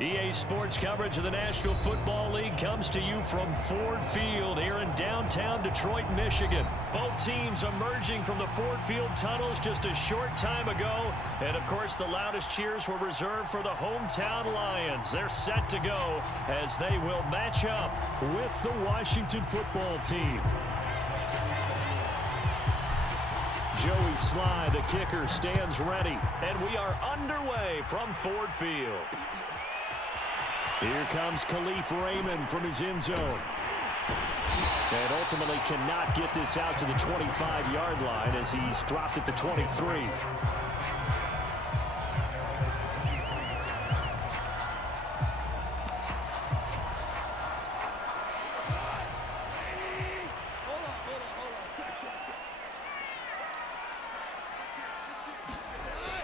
EA Sports coverage of the National Football League comes to you from Ford Field here in downtown Detroit, Michigan. Both teams emerging from the Ford Field tunnels just a short time ago. And, of course, the loudest cheers were reserved for the hometown Lions. They're set to go as they will match up with the Washington football team. Joey Sly, the kicker, stands ready. And we are underway from Ford Field. Here comes Khalif Raymond from his end zone. And ultimately cannot get this out to the 25-yard line as he's dropped at the 23.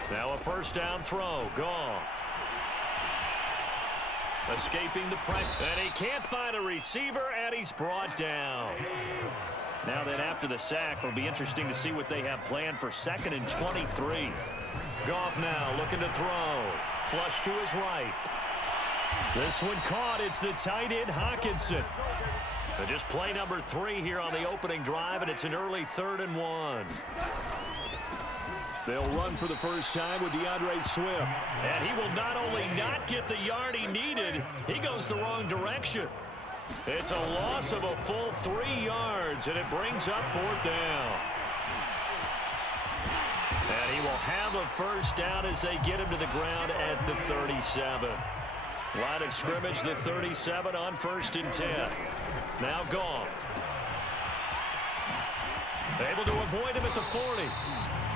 Now a first down throw. Goff. Escaping the pressure, and he can't find a receiver, and he's brought down. Now then, after the sack, it'll be interesting to see what they have planned for 2nd and 23. Goff now looking to throw. Flush to his right. This one caught. It's the tight end, Hockenson. Just play number 3 here on the opening drive, and it's an early 3rd and 1. They'll run for the first time with DeAndre Swift. And he will not only not get the yard he needed, he goes the wrong direction. It's a loss of a full 3 yards, and it brings up 4th down. And he will have a first down as they get him to the ground at the 37. Line of scrimmage, the 37 on 1st and 10. Now Goff. Able to avoid him at the 40.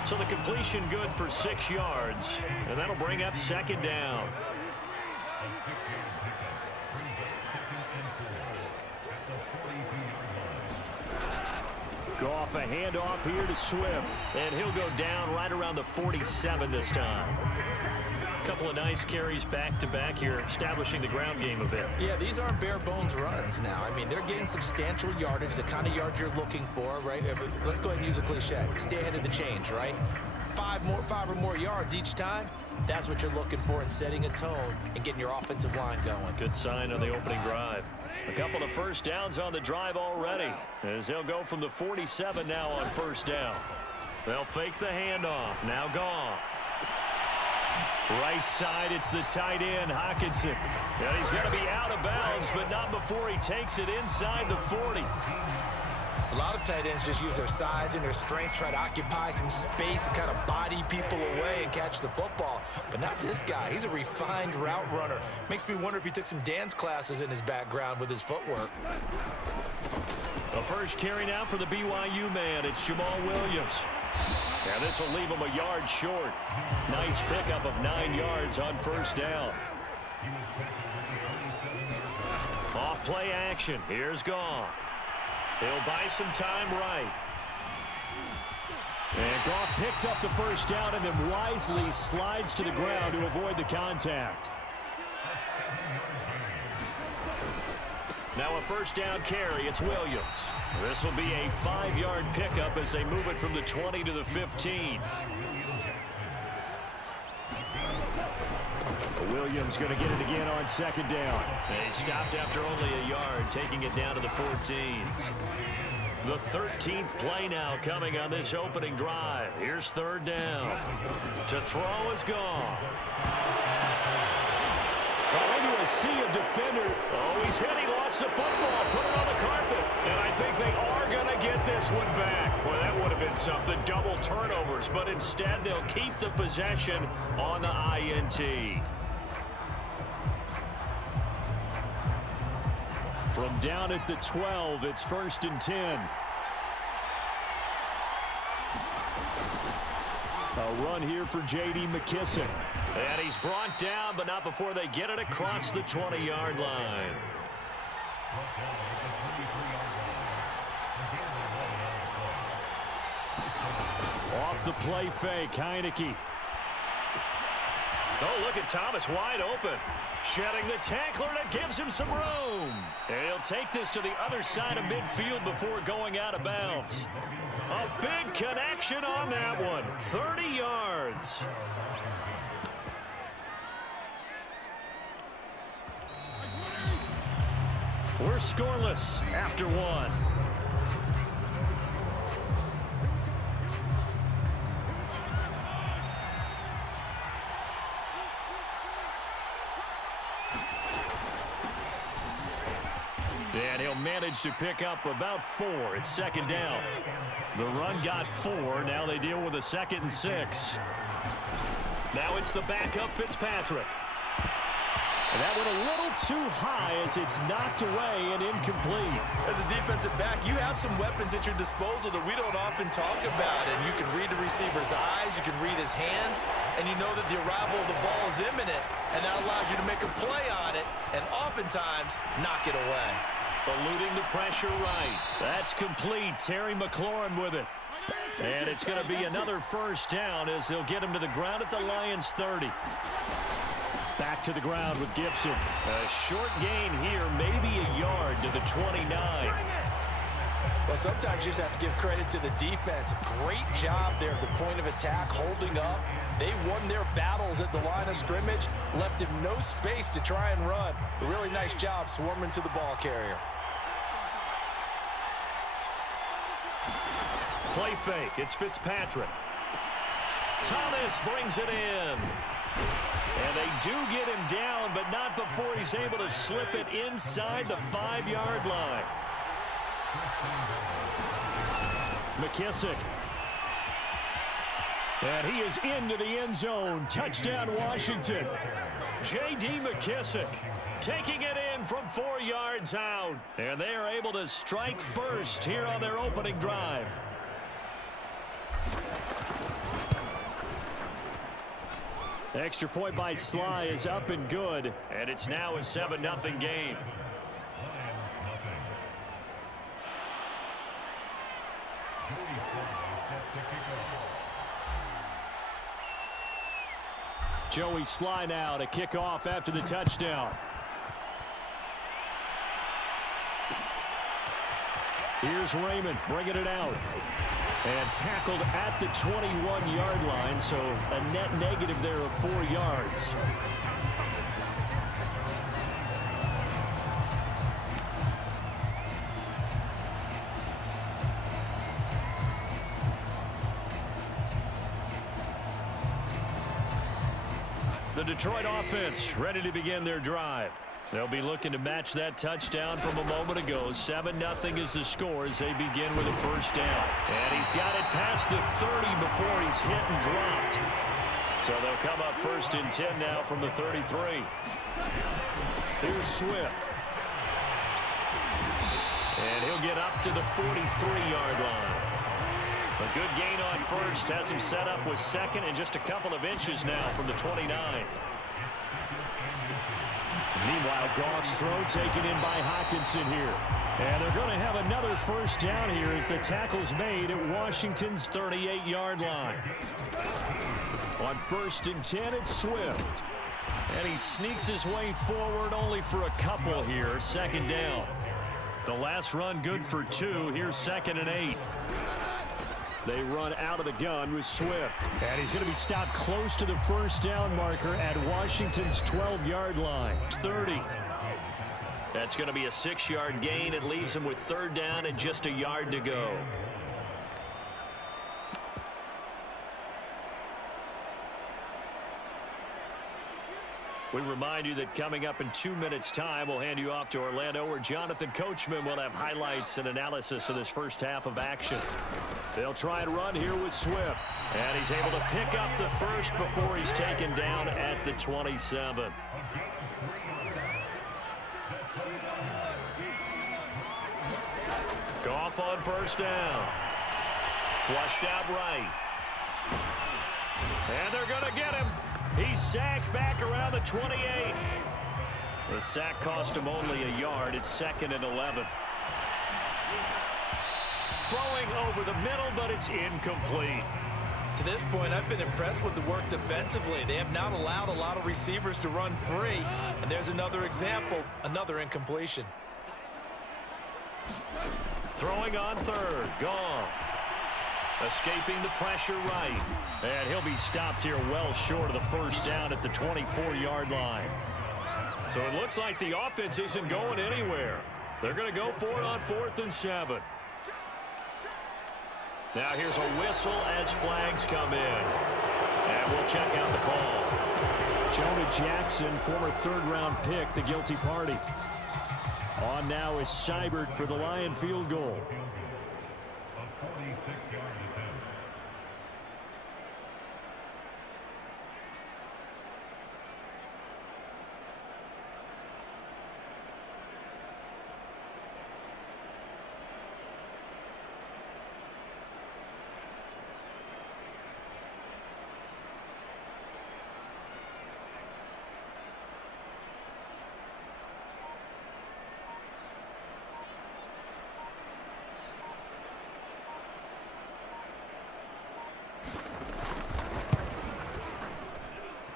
So the completion good for 6 yards, and that'll bring up 2nd down. Goff, a handoff here to Swift, and he'll go down right around the 47 this time. A couple of nice carries back-to-back here, establishing the ground game a bit. Yeah, these aren't bare-bones runs now. I mean, they're getting substantial yardage, the kind of yards you're looking for, right? Let's go ahead and use a cliche. Stay ahead of the change, right? 5 or more yards each time, that's what you're looking for in setting a tone and getting your offensive line going. Good sign on the opening drive. A couple of first downs on the drive already, as they'll go from the 47 now on 1st down. They'll fake the handoff. Now Goff. Right side, it's the tight end, Hockenson. And he's going to be out of bounds, but not before he takes it inside the 40. A lot of tight ends just use their size and their strength, try to occupy some space and kind of body people away and catch the football. But not this guy. He's a refined route runner. Makes me wonder if he took some dance classes in his background with his footwork. The first carry now for the BYU man. It's Jamal Williams. And this will leave him a yard short. Nice pickup of 9 yards on 1st down. Off play action. Here's Goff. He'll buy some time right. And Goff picks up the first down and then wisely slides to the ground to avoid the contact. Now a first down carry. It's Williams. This will be a 5-yard pickup as they move it from the 20 to the 15. Williams going to get it again on 2nd down. They stopped after only a yard, taking it down to the 14. The 13th play now coming on this opening drive. Here's 3rd down. To throw is Goff. Into a sea of defender. Oh, he's hit. He lost the football. Put it on the carpet. And I think they are going to get this one back. Boy, that would have been something. Double turnovers. But instead, they'll keep the possession on the INT. From down at the 12, it's 1st and 10. A run here for J.D. McKissick. And he's brought down, but not before they get it across the 20-yard line. Off the play fake, Heineke. Oh, look at Thomas wide open. Shedding the tackler, and it gives him some room. And he'll take this to the other side of midfield before going out of bounds. A big connection on that one. 30 yards. We're scoreless after one. And he'll manage to pick up about 4. It's second down. The run got 4. Now they deal with a 2nd and 6. Now it's the backup Fitzpatrick. And that went a little too high as it's knocked away and incomplete. As a defensive back, you have some weapons at your disposal that we don't often talk about. And you can read the receiver's eyes, you can read his hands, and you know that the arrival of the ball is imminent. And that allows you to make a play on it and oftentimes knock it away. Eluding the pressure right. That's complete. Terry McLaurin with it. And it's going to be another first down as they'll get him to the ground at the Lions' 30. Back to the ground with Gibson. A short gain here, maybe a yard to the 29. Well, sometimes you just have to give credit to the defense. Great job there at the point of attack, holding up. They won their battles at the line of scrimmage, left him no space to try and run. A really nice job swarming to the ball carrier. Play fake. It's Fitzpatrick. Thomas brings it in. And they do get him down, but not before he's able to slip it inside the 5-yard line. McKissick. And he is into the end zone. Touchdown, Washington. J.D. McKissick taking it in from 4 yards out. And they are able to strike first here on their opening drive. Extra point by Sly is up and good. And it's now a 7-0 game. Joey Sly now to kick off after the touchdown. Here's Raymond bringing it out. And tackled at the 21-yard line, so a net negative there of 4 yards. The Detroit offense ready to begin their drive. They'll be looking to match that touchdown from a moment ago. 7-0 is the score as they begin with a first down. And he's got it past the 30 before he's hit and dropped. So they'll come up first and 10 now from the 33. Here's Swift. And he'll get up to the 43-yard line. A good gain on first has him set up with second and just a couple of inches now from the 29. Meanwhile, Goff's throw taken in by Hockenson here. And they're going to have another first down here as the tackle's made at Washington's 38-yard line. On first and 10, it's Swift. And he sneaks his way forward only for a couple here. Second down. The last run good for 2. Here's 2nd and 8. They run out of the gun with Swift. And he's going to be stopped close to the first down marker at Washington's 12-yard line. 30. That's going to be a 6-yard gain. It leaves him with 3rd down and just a yard to go. We remind you that coming up in 2 minutes' time, we'll hand you off to Orlando, where Jonathan Coachman will have highlights and analysis of this first half of action. They'll try and run here with Swift. And he's able to pick up the first before he's taken down at the 27. Goff on first down. Flushed out right. And they're going to get him. He's sacked back around the 28. The sack cost him only a yard. It's 2nd and 11. Throwing over the middle, but it's incomplete. To this point, I've been impressed with the work defensively. They have not allowed a lot of receivers to run free. And there's another example, another incompletion. Throwing on 3rd, Goff. Escaping the pressure right. And he'll be stopped here well short of the first down at the 24-yard line. So it looks like the offense isn't going anywhere. They're going to go for it on 4th and 7. Now here's a whistle as flags come in. And we'll check out the call. Jonah Jackson, former third-round pick, the guilty party. On now is Seibert for the Lion field goal.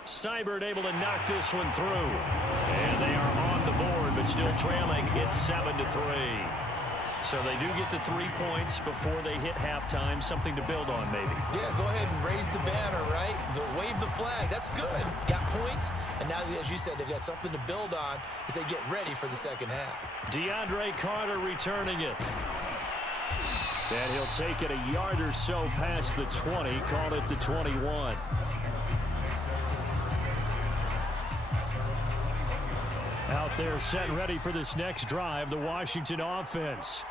Seibert able to knock this one through. And they are on the board, but still trailing. It's 7-3. So they do get to 3 points before they hit halftime. Something to build on, maybe. Yeah, go ahead and raise the banner, right? Wave the flag. That's good. Got points. And now, as you said, they've got something to build on as they get ready for the second half. DeAndre Carter returning it. And he'll take it a yard or so past the 20. Call it the 21. Out there set ready for this next drive, the Washington offense.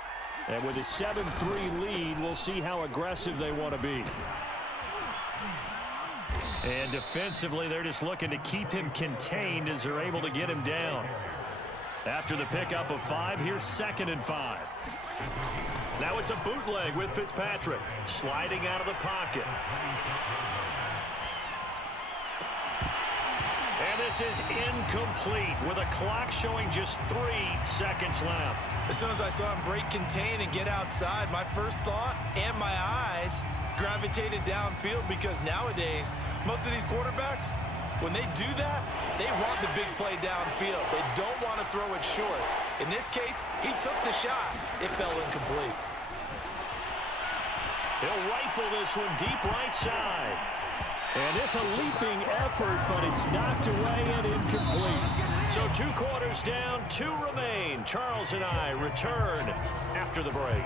And with a 7-3 lead, we'll see how aggressive they want to be. And defensively, they're just looking to keep him contained as they're able to get him down. After the pickup of 5, here's 2nd and 5. Now it's a bootleg with Fitzpatrick, sliding out of the pocket. And this is incomplete with a clock showing just 3 seconds left. As soon as I saw him break contain and get outside, my first thought and my eyes gravitated downfield, because nowadays, most of these quarterbacks, when they do that, they want the big play downfield. They don't want to throw it short. In this case, he took the shot. It fell incomplete. He'll rifle this one deep right side. And it's a leaping effort, but it's knocked away and incomplete. So 2 quarters down, 2 remain. Charles and I return after the break.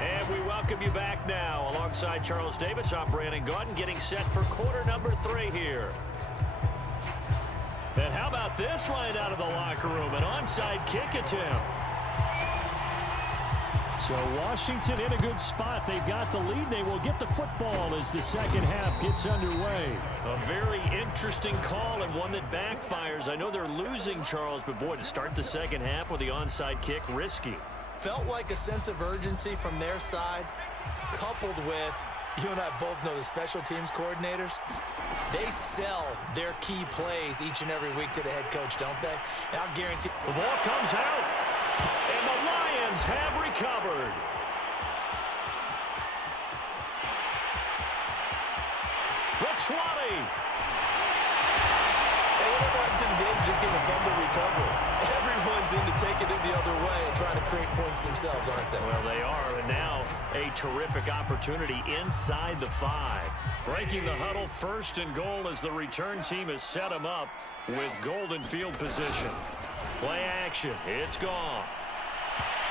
And we welcome you back now. Alongside Charles Davis, I'm Brandon Gaudin, getting set for quarter number 3 here. And how about this right out of the locker room? An onside kick attempt. So Washington in a good spot. They've got the lead. They will get the football as the second half gets underway. A very interesting call and one that backfires. I know they're losing, Charles, but boy, to start the second half with the onside kick, risky. Felt like a sense of urgency from their side, coupled with, you and I both know the special teams coordinators. They sell their key plays each and every week to the head coach, don't they? And I'll guarantee the ball comes out, and the Lions have recovered. Ricciardi. Hey, whatever happened to the days of just getting a fumble recovery? Everyone's into taking it the other way and trying to create points themselves, aren't they? Well, they are, and now a terrific opportunity inside the 5. Breaking the huddle, 1st and goal as the return team has set them up with golden field position. Play action. It's Goff.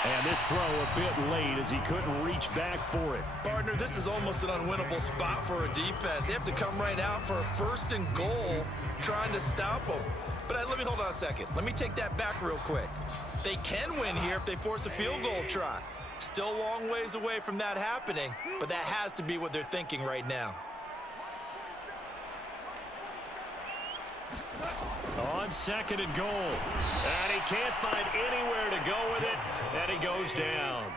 And this throw a bit late as he couldn't reach back for it. Partner, this is almost an unwinnable spot for a defense. They have to come right out for a 1st and goal trying to stop them. But let me hold on a second. Let me take that back real quick. They can win here if they force a field goal try. Still a long ways away from that happening, but that has to be what they're thinking right now. On 2nd and goal. And he can't find anywhere to go with it, and he goes down.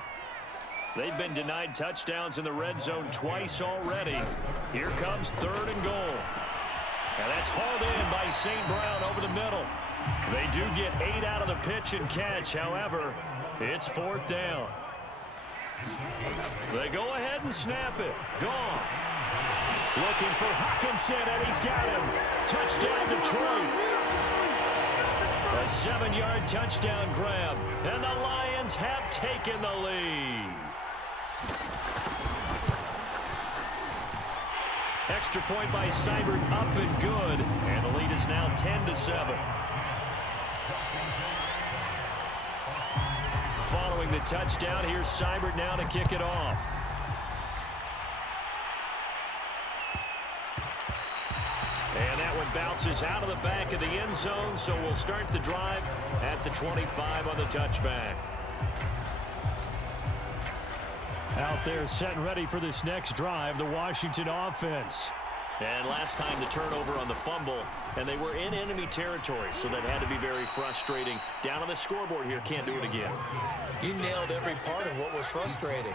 They've been denied touchdowns in the red zone twice already. Here comes 3rd and goal. And that's hauled in by St. Brown over the middle. They do get 8 out of the pitch and catch. However, it's 4th down. They go ahead and snap it. Goff. Looking for Hockenson, and he's got him. Touchdown, Detroit. A 7-yard touchdown grab, and the Lions have taken the lead. Extra point by Seibert, up and good, and the lead is now 10-7. the touchdown. Here's Seibert now to kick it off. And that one bounces out of the back of the end zone, so we'll start the drive at the 25 on the touchback. Out there set and ready for this next drive, the Washington offense. And last time the turnover on the fumble, and they were in enemy territory, so that had to be very frustrating. Down on the scoreboard here, can't do it again. You nailed every part of what was frustrating.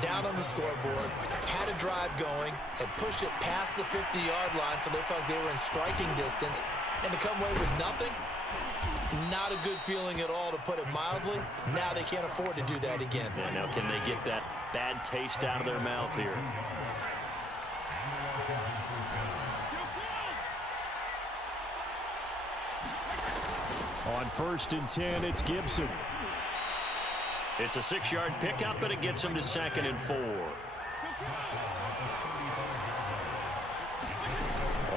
Down on the scoreboard, had a drive going, had pushed it past the 50-yard line, so they thought they were in striking distance, and to come away with nothing, not a good feeling at all, to put it mildly. Now they can't afford to do that again. Yeah, now can they get that bad taste out of their mouth here? On 1st and 10, it's Gibson. It's a 6-yard pickup, and it gets him to 2nd and 4.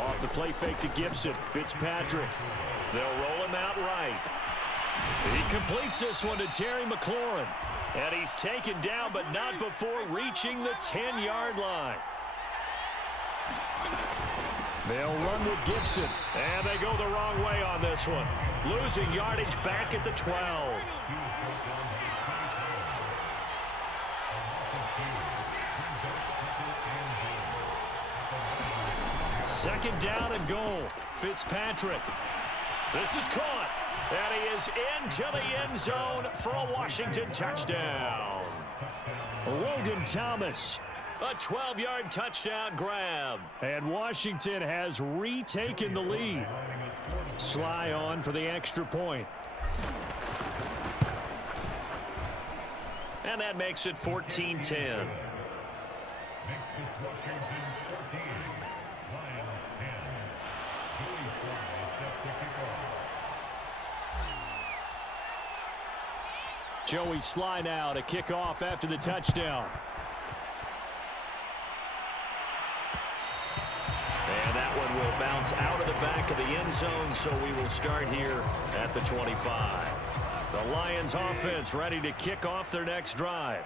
Off the play fake to Gibson. Fitzpatrick. They'll roll him out right. He completes this one to Terry McLaurin. And he's taken down, but not before reaching the 10-yard line. They'll run with Gibson. And they go the wrong way on this one. Losing yardage back at the 12. Second down and goal. Fitzpatrick. This is caught. And he is into the end zone for a Washington touchdown. Logan Thomas. A 12-yard touchdown grab. And Washington has retaken the lead. Sly on for the extra point. And that makes it 14-10. Joey Sly now to kick off after the touchdown. And that one will bounce out of the back of the end zone, so we will start here at the 25. The Lions offense ready to kick off their next drive.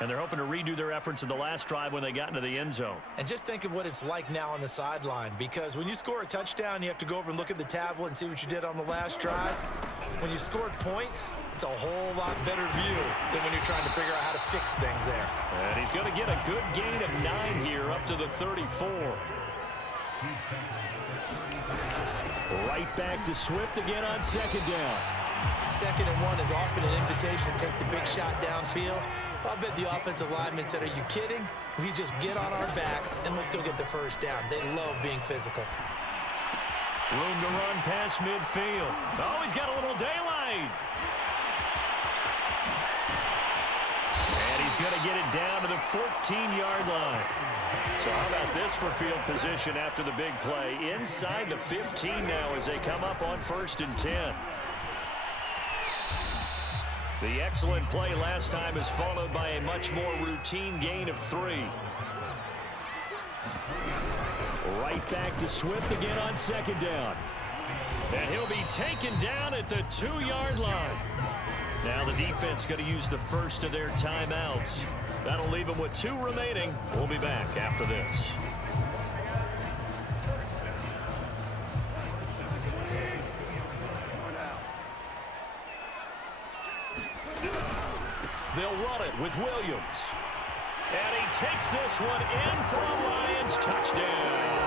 And they're hoping to redo their efforts in the last drive when they got into the end zone. And just think of what it's like now on the sideline, because when you score a touchdown, you have to go over and look at the tablet and see what you did on the last drive. When you scored points, it's a whole lot better view than when you're trying to figure out how to fix things there. And he's going to get a good gain of 9 here up to the 34. Right back to Swift again on 2nd down. 2nd and 1 is often an invitation to take the big shot downfield. I bet the offensive lineman said, are you kidding? We just get on our backs and let's go get the first down. They love being physical. Room to run past midfield. Oh, he's got a little daylight. And he's going to get it down to the 14-yard line. So how about this for field position after the big play? Inside the 15 now as they come up on 1st and 10. The excellent play last time is followed by a much more routine gain of 3. Right back to Swift again on 2nd down. And he'll be taken down at the 2-yard line. Now the defense going to use the first of their timeouts. That'll leave them with 2 remaining. We'll be back after this. They'll run it with Williams. And he takes this one in for a Lions touchdown.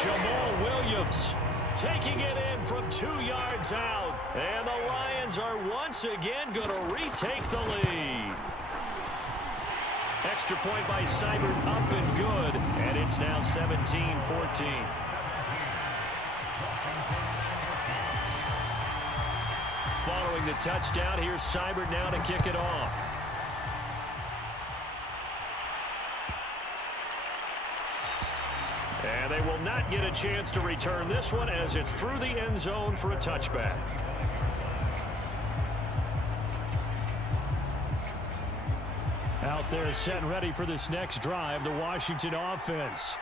Jamal Williams taking it in from 2 yards out. And the Lions are once again going to retake the lead. Extra point by Seibert up and good. And it's now 17-14. Following the touchdown, here's Seibert now to kick it off. And they will not get a chance to return this one as it's through the end zone for a touchback. Out there set and ready for this next drive, the Washington offense.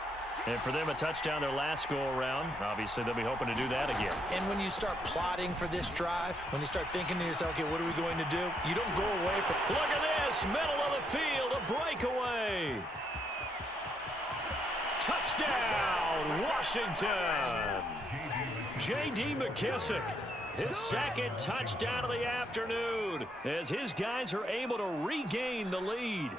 And for them, a touchdown their last go-around. Obviously, they'll be hoping to do that again. And when you start plotting for this drive, when you start thinking to yourself, okay, what are we going to do? You don't go away from... Look at this, middle of the field, a breakaway. Touchdown, Washington. J.D. McKissick, his second touchdown of the afternoon, as his guys are able to regain the lead.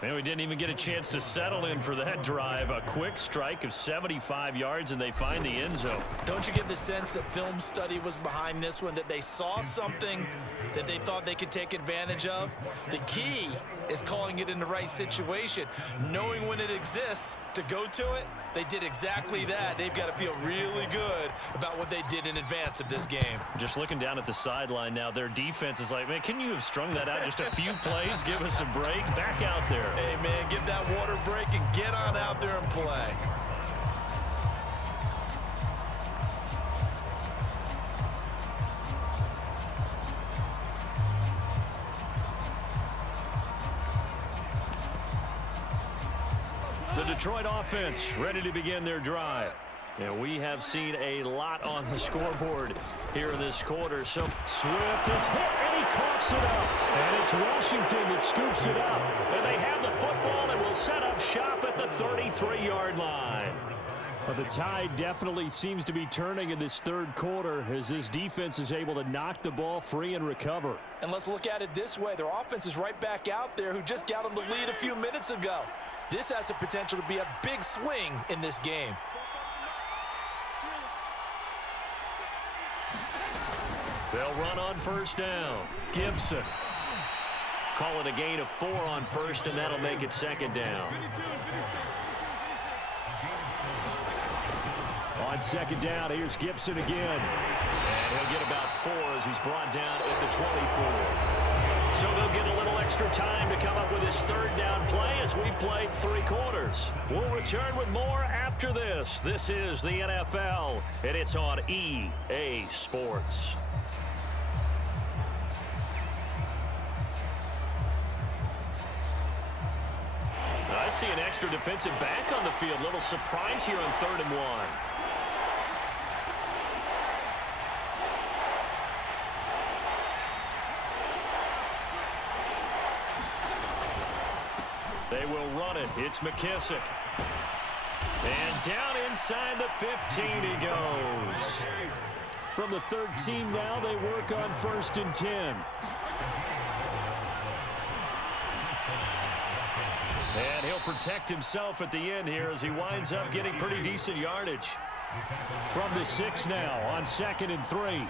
Man, we didn't even get a chance to settle in for that drive. A quick strike of 75 yards, and they find the end zone. Don't you get the sense that film study was behind this one, that they saw something that they thought they could take advantage of? The key is calling it in the right situation, knowing when it exists to go to it. They did exactly that. They've got to feel really good about what they did in advance of this game. Just looking down at the sideline now, their defense is like, man, can you have strung that out just a few plays? Give us a break. Back out there. Hey, man, give that water break and get on out there and play. The Detroit offense ready to begin their drive. And we have seen a lot on the scoreboard here in this quarter. So Swift is hit, and he coughs it up. And it's Washington that scoops it up. And they have the football and will set up shop at the 33-yard line. Well, the tide definitely seems to be turning in this third quarter as this defense is able to knock the ball free and recover. And let's look at it this way. Their offense is right back out there who just got them the lead a few minutes ago. This has the potential to be a big swing in this game. They'll run on first down. Gibson. Call it a gain of 4 on first, and that'll make it second down. On second down, here's Gibson again. And he'll get about 4 as he's brought down at the 24. So they'll get a little extra time to come up with his third down play as we played 3 quarters. We'll return with more after this. This is the NFL, and it's on EA Sports. I see an extra defensive back on the field. Little surprise here on 3rd and 1. They will run it. It's McKissick. And down inside the 15 he goes. From the 13 now, they work on 1st and 10. And he'll protect himself at the end here as he winds up getting pretty decent yardage. From the 6 now on 2nd and 3.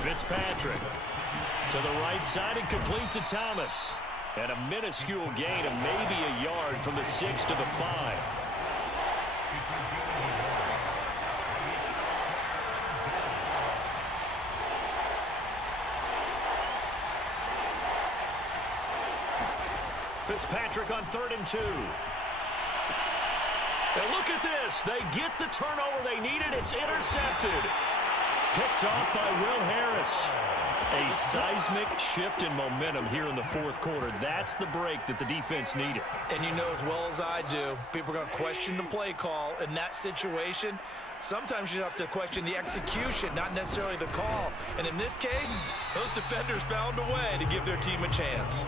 Fitzpatrick to the right side and complete to Thomas. And a minuscule gain of maybe a yard from the 6 to the 5. Fitzpatrick on 3rd and 2. And look at this. They get the turnover they needed. It's intercepted. Picked off by Will Harris. A seismic shift in momentum here in the 4th quarter. That's the break that the defense needed. And you know as well as I do, people are going to question the play call in that situation. Sometimes you have to question the execution, not necessarily the call. And in this case, those defenders found a way to give their team a chance.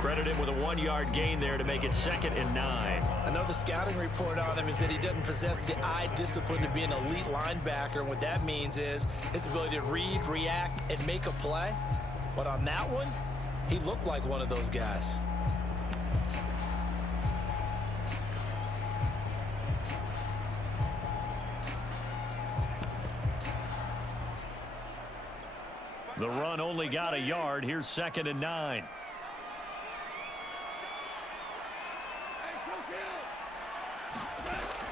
Credit him with a 1-yard gain there to make it 2nd and 9. Another scouting report on him is that he doesn't possess the eye discipline to be an elite linebacker. And what that means is his ability to read, react, and make a play. But on that one, he looked like one of those guys. The run only got a yard. Here's 2nd and 9.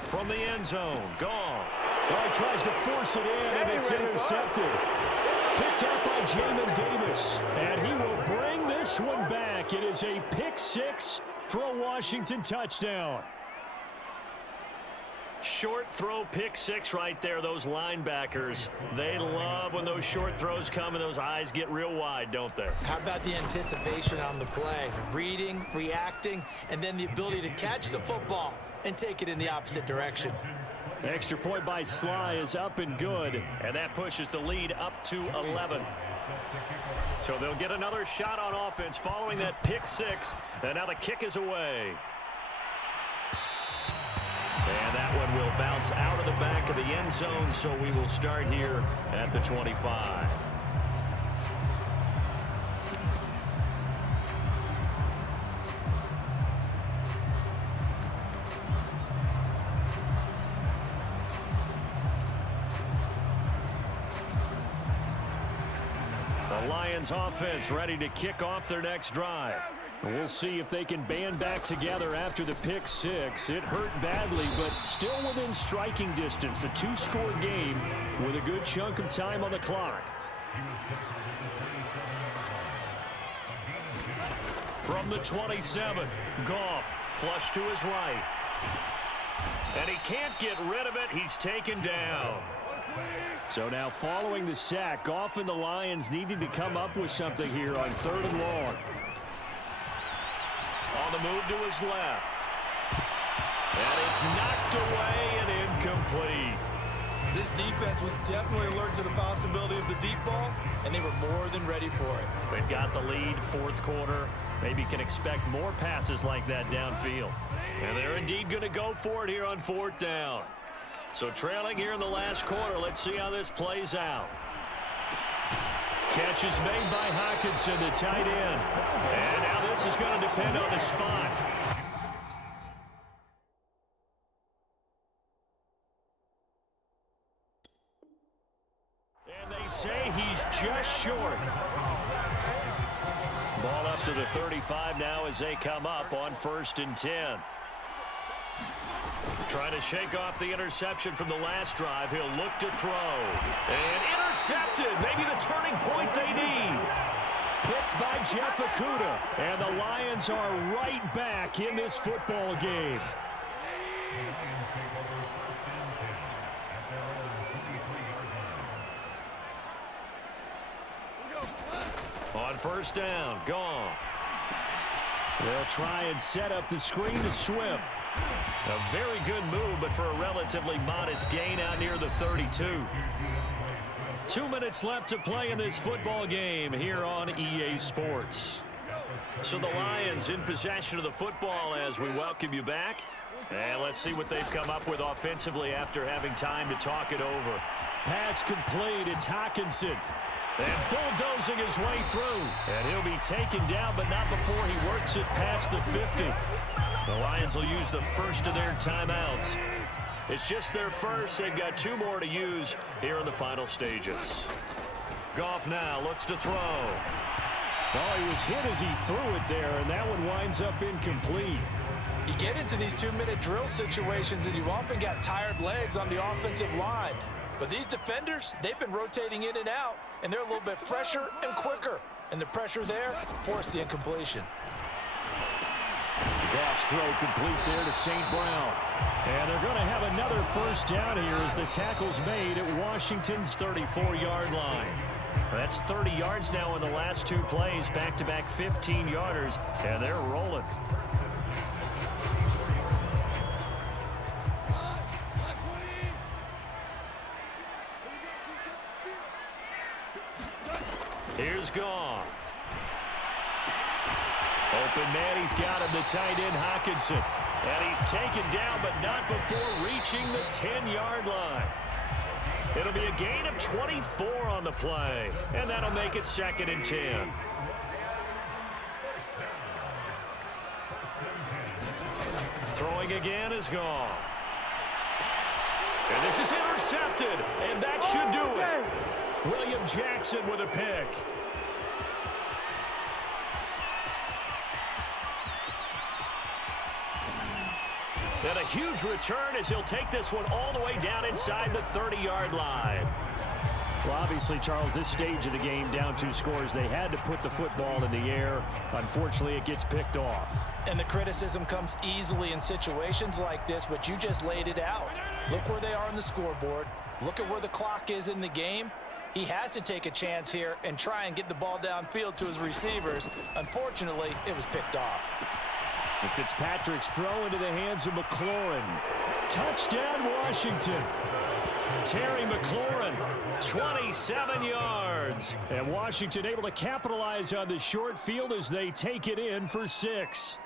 From the end zone, gone. Well, he tries to force it in, and it's intercepted. Picked up by Jamin Davis, and he will bring this one back. It is a pick 6 for a Washington touchdown. Short throw pick six right there. Those linebackers, they love when those short throws come and those eyes get real wide, don't they? How about the anticipation on the play? Reading, reacting, and then the ability to catch the football and take it in the opposite direction. Extra point by Sly is up and good. And that pushes the lead up to 11. So they'll get another shot on offense following that pick six. And now the kick is away. And that one will bounce out of the back of the end zone, so we will start here at the 25. The Lions offense ready to kick off their next drive. We'll see if they can band back together after the pick six. It hurt badly, but still within striking distance. A two-score game with a good chunk of time on the clock. From the 27, Goff, flush to his right. And he can't get rid of it. He's taken down. So now following the sack, Goff and the Lions needed to come up with something here on 3rd and long. On the move to his left. And it's knocked away and incomplete. This defense was definitely alert to the possibility of the deep ball, and they were more than ready for it. They've got the lead, 4th quarter. Maybe can expect more passes like that downfield. And they're indeed going to go for it here on 4th down. So trailing here in the last quarter, let's see how this plays out. Catch is made by Hockenson, the tight end. And now this is going to depend on the spot. And they say he's just short. Ball up to the 35 now as they come up on 1st and 10. Trying to shake off the interception from the last drive. He'll look to throw. And intercepted. Maybe the turning point they need. Picked by Jeff Okudah. And the Lions are right back in this football game. On 1st down, Goff. They'll try and set up the screen to Swift. A very good move, but for a relatively modest gain out near the 32. 2 minutes left to play in this football game here on EA Sports. So the Lions in possession of the football as we welcome you back. And let's see what they've come up with offensively after having time to talk it over. Pass complete. It's Hockenson. And bulldozing his way through. And he'll be taken down, but not before he works it past the 50. The Lions will use the first of their timeouts. It's just their first. They've got 2 more to use here in the final stages. Goff now looks to throw. Oh, he was hit as he threw it there, and that one winds up incomplete. You get into these 2-minute drill situations, and you've often got tired legs on the offensive line. But these defenders, they've been rotating in and out, and they're a little bit fresher and quicker. And the pressure there forced the incompletion. Goff's throw complete there to St. Brown. And they're going to have another 1st down here as the tackle's made at Washington's 34-yard line. That's 30 yards now in the last 2 plays, back-to-back 15-yarders, and they're rolling. Here's Goff. Open man, he's got him, the tight end Hockenson. And he's taken down, but not before reaching the 10-yard line. It'll be a gain of 24 on the play, and that'll make it 2nd and 10. Throwing again is Goff. And this is intercepted, and that should do it. William Jackson with a pick. And a huge return as he'll take this one all the way down inside the 30-yard line. Well, obviously, Charles, this stage of the game, down 2 scores, they had to put the football in the air. Unfortunately, it gets picked off. And the criticism comes easily in situations like this, but you just laid it out. Look where they are on the scoreboard. Look at where the clock is in the game. He has to take a chance here and try and get the ball downfield to his receivers. Unfortunately, it was picked off. And Fitzpatrick's throw into the hands of McLaurin. Touchdown, Washington. Terry McLaurin, 27 yards. And Washington able to capitalize on the short field as they take it in for 6.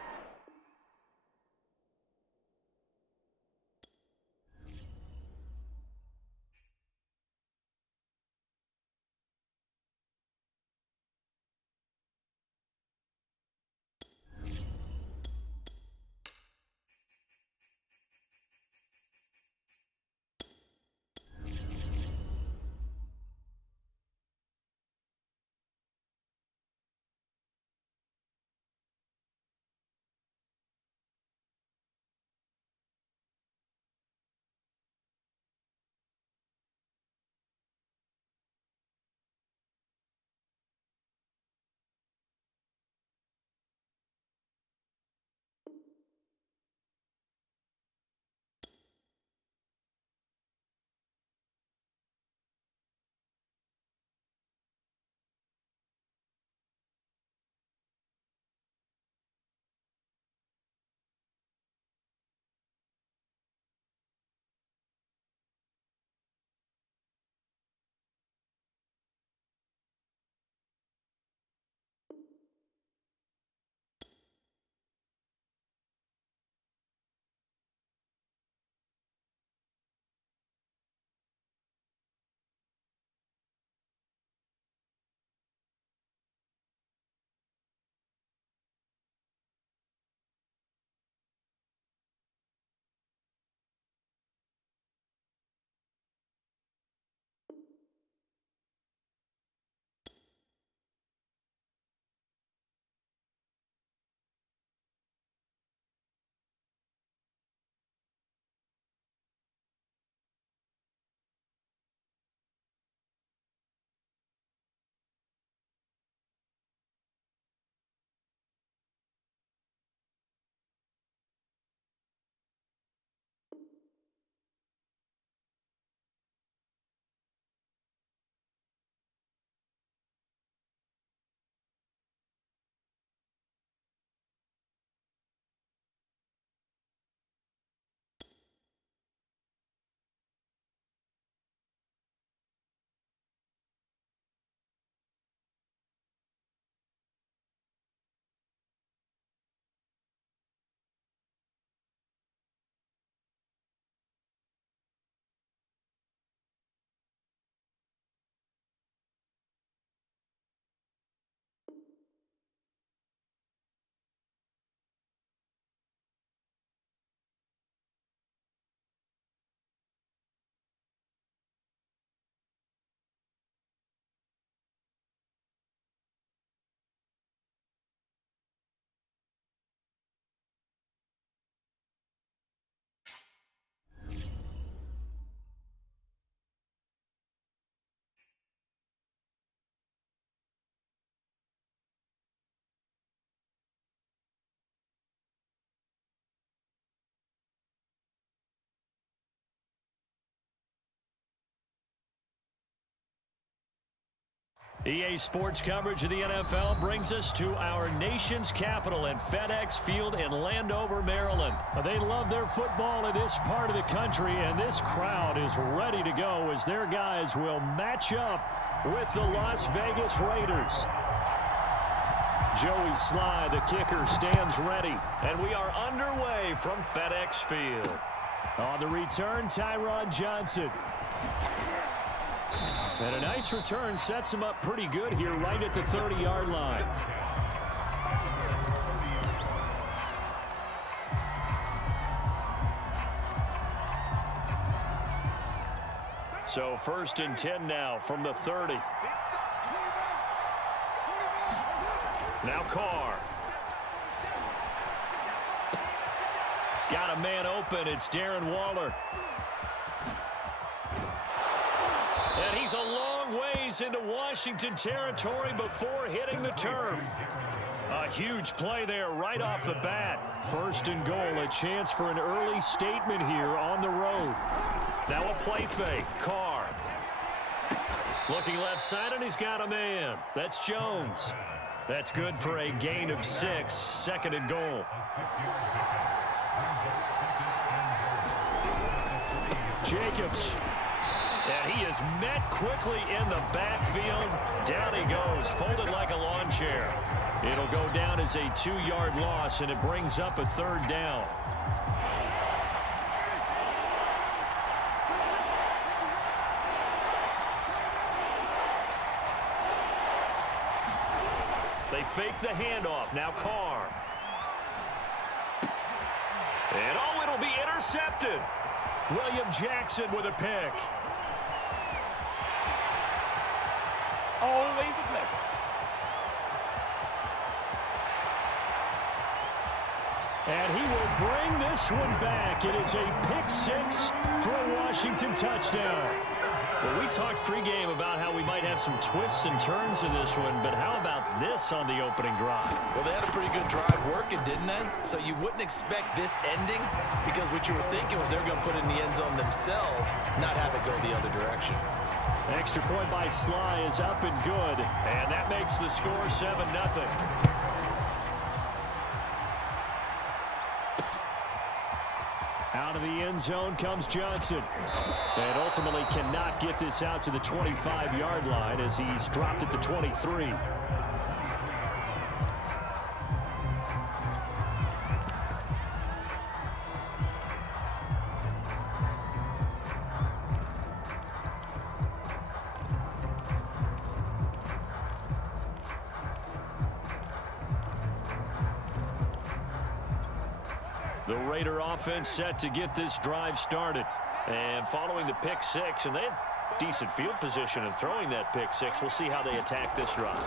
EA Sports coverage of the NFL brings us to our nation's capital at FedEx Field in Landover, Maryland. They love their football in this part of the country, and this crowd is ready to go as their guys will match up with the Las Vegas Raiders. Joey Sly, the kicker, stands ready, and we are underway from FedEx Field. On the return, Tyron Johnson. And a nice return sets him up pretty good here right at the 30-yard line. So 1st and 10 now from the 30. Now Carr. Got a man open. It's Darren Waller. And he's a long ways into Washington territory before hitting the turf. A huge play there right off the bat. First and goal, a chance for an early statement here on the road. Now a play fake. Carr. Looking left side, and he's got a man. That's Jones. That's good for a gain of 6. Second and goal. Jacobs. And he is met quickly in the backfield. Down he goes, folded like a lawn chair. It'll go down as a 2-yard loss, and it brings up a third down. They fake the handoff. Now Carr. And oh, it'll be intercepted. William Jackson with a pick. Always a pleasure. And he will bring this one back. It is a pick 6 for a Washington touchdown. Well, we talked pregame about how we might have some twists and turns in this one, but how about this on the opening drive? Well, they had a pretty good drive working, didn't they? So you wouldn't expect this ending, because what you were thinking was they were going to put it in the end zone themselves, not have it go the other direction. Extra point by Sly is up and good, and that makes the score 7-0. Out of the end zone comes Johnson. And ultimately cannot get this out to the 25-yard line as he's dropped it to 23. The Raider offense set to get this drive started. And following the pick 6, and they had decent field position in throwing that pick 6. We'll see how they attack this drive.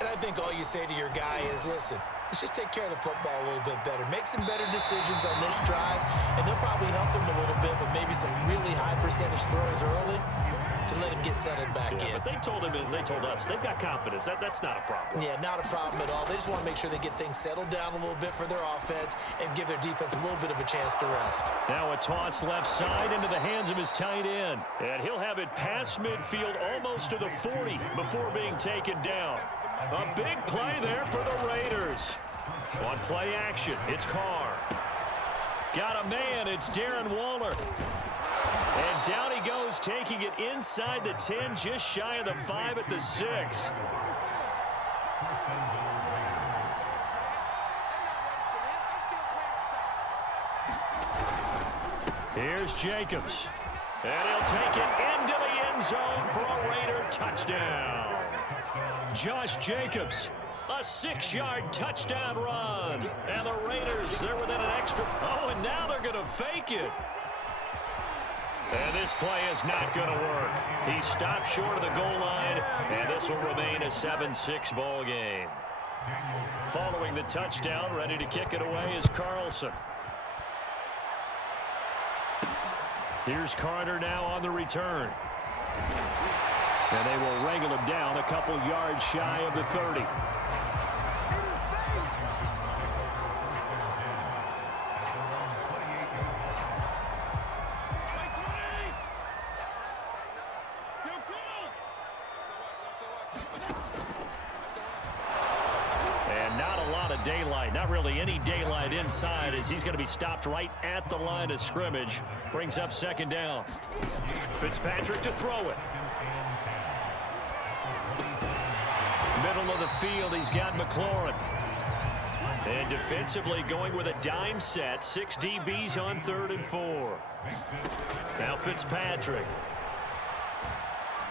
And I think all you say to your guy is, listen, let's just take care of the football a little bit better. Make some better decisions on this drive, and they'll probably help him a little bit with maybe some really high percentage throws early to let him get settled back in. But they told him, and they told us, they've got confidence. That's not a problem. Yeah, not a problem at all. They just want to make sure they get things settled down a little bit for their offense and give their defense a little bit of a chance to rest. Now a toss left side into the hands of his tight end. And he'll have it past midfield almost to the 40 before being taken down. A big play there for the Raiders. On play action, it's Carr. Got a man, it's Darren Waller. And down he goes, taking it inside the 10, just shy of the 5 at the 6. Here's Jacobs. And he'll take it into the end zone for a Raider touchdown. Josh Jacobs, a 6-yard touchdown run. And the Raiders, they're within an extra. Oh, and now they're going to fake it. And this play is not going to work. He stopped short of the goal line, and this will remain a 7-6 ball game. Following the touchdown, ready to kick it away is Carlson. Here's Carter now on the return. And they will wrangle him down a couple yards shy of the 30. Daylight, not really any daylight inside, as he's going to be stopped right at the line of scrimmage. Brings up second down. Fitzpatrick to throw it. Middle of the field, he's got McLaurin. And defensively going with a dime set. 6 DBs on 3rd and 4. Now Fitzpatrick.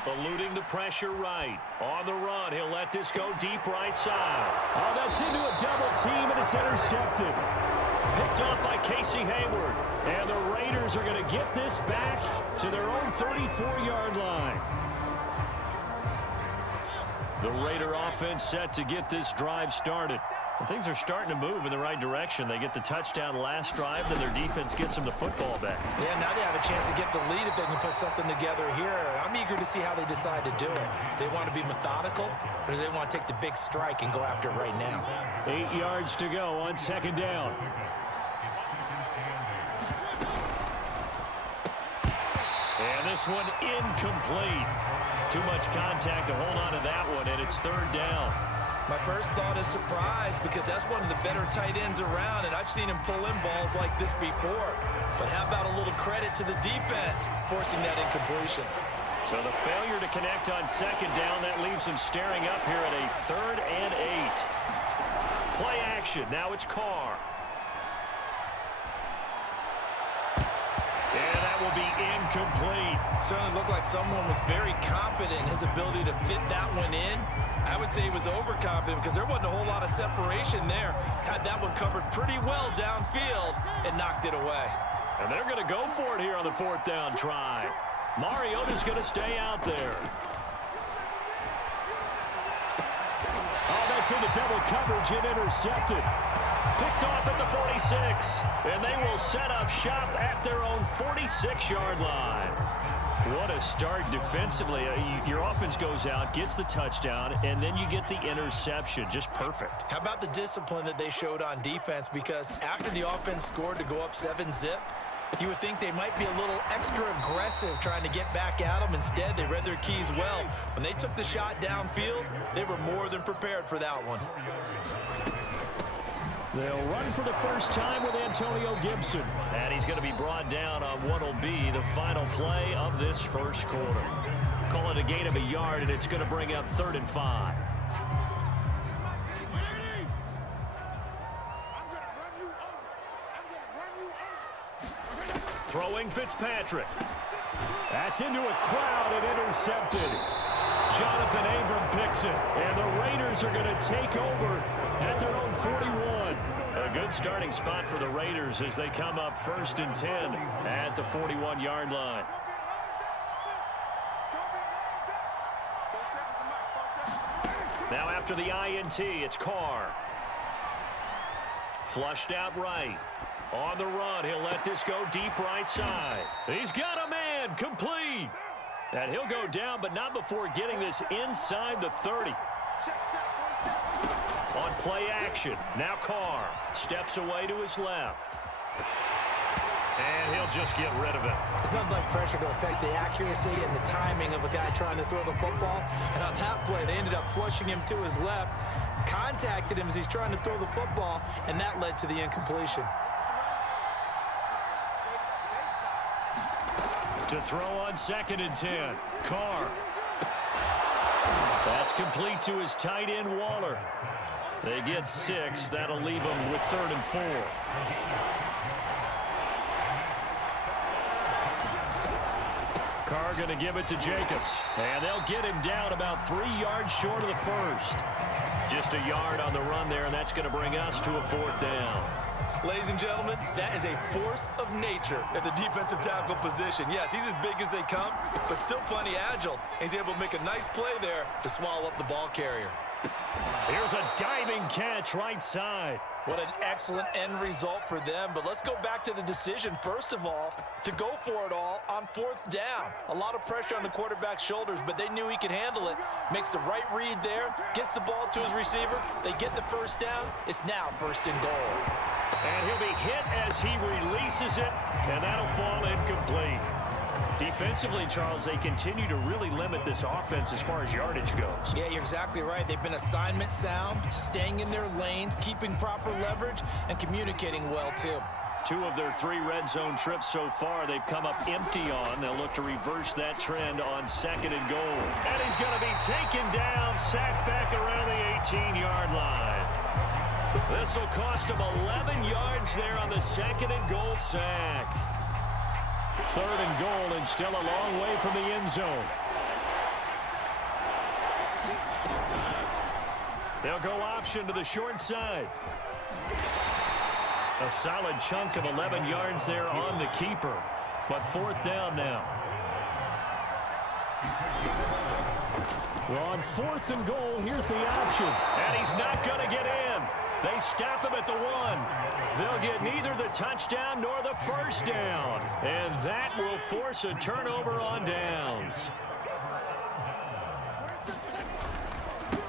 Eluding the pressure right. On the run, he'll let this go deep right side. Oh, that's into a double team, and it's intercepted. Picked off by Casey Hayward. And the Raiders are going to get this back to their own 34-yard line. The Raider offense set to get this drive started. And things are starting to move in the right direction. They get the touchdown last drive, then their defense gets them the football back. Yeah, now they have a chance to get the lead if they can put something together here. I'm eager to see how they decide to do it. Do they want to be methodical, or do they want to take the big strike and go after it right now? 8 yards to go on second down. And this one incomplete. Too much contact to hold on to that one, and it's third down. My first thought is surprise, because that's one of the better tight ends around, and I've seen him pull in balls like this before. But how about a little credit to the defense forcing that incompletion? So the failure to connect on second down, that leaves him staring up here at a 3rd and 8. Play action. Now it's Carr. And that will be incomplete. Certainly looked like someone was very confident in his ability to fit that one in. I would say he was overconfident because there wasn't a whole lot of separation there. Had that one covered pretty well downfield and knocked it away. And they're going to go for it here on the 4th down try. Mariota's going to stay out there. Oh, that's into double coverage and intercepted. Picked off at the 46. And they will set up shop at their own 46-yard line. What a start defensively. Your offense goes out, gets the touchdown, and then you get the interception. Just perfect. How about the discipline that they showed on defense? Because after the offense scored to go up 7-zip, you would think they might be a little extra aggressive trying to get back at them. Instead, they read their keys well. When they took the shot downfield, they were more than prepared for that one. They'll run for the first time with Antonio Gibson. And he's going to be brought down on what will be the final play of this first quarter. Call it a gain of a yard, and it's going to bring up 3rd and 5. Throwing Fitzpatrick. That's into a crowd and intercepted. Jonathan Abram picks it. And the Raiders are going to take over at their own 41. A good starting spot for the Raiders as they come up 1st and 10 at the 41-yard line. Now after the INT, it's Carr. Flushed out right. On the run, he'll let this go deep right side. He's got a man, complete. And he'll go down, but not before getting this inside the 30. On play action, now Carr steps away to his left. And he'll just get rid of it. It's nothing like pressure to affect the accuracy and the timing of a guy trying to throw the football. And on that play, they ended up flushing him to his left, contacted him as he's trying to throw the football, and that led to the incompletion. To throw on 2nd and 10, Carr. That's complete to his tight end, Waller. They get 6. That'll leave them with 3rd and 4. Carr going to give it to Jacobs. And they'll get him down about 3 yards short of the first. Just a yard on the run there, and that's going to bring us to a 4th down. Ladies and gentlemen, that is a force of nature at the defensive tackle position. Yes, he's as big as they come, but still plenty agile. He's able to make a nice play there to swallow up the ball carrier. Here's a diving catch right side. What an excellent end result for them. But let's go back to the decision, first of all, to go for it all on 4th down. A lot of pressure on the quarterback's shoulders, but they knew he could handle it. Makes the right read there, gets the ball to his receiver. They get the first down. It's now 1st and goal. And he'll be hit as he releases it, and that'll fall incomplete. Defensively, Charles, they continue to really limit this offense as far as yardage goes. Yeah, you're exactly right. They've been assignment sound, staying in their lanes, keeping proper leverage, and communicating well, too. 2 of their 3 red zone trips so far, they've come up empty on. They'll look to reverse that trend on 2nd and goal. And he's going to be taken down, sacked back around the 18-yard line. This will cost him 11 yards there on the 2nd and goal sack. 3rd and goal, and still a long way from the end zone. They'll go option to the short side. A solid chunk of 11 yards there on the keeper. But 4th down now. Well, on 4th and goal, here's the option. And he's not going to get in. They stop him at the 1. They'll get neither the touchdown nor the first down. And that will force a turnover on downs.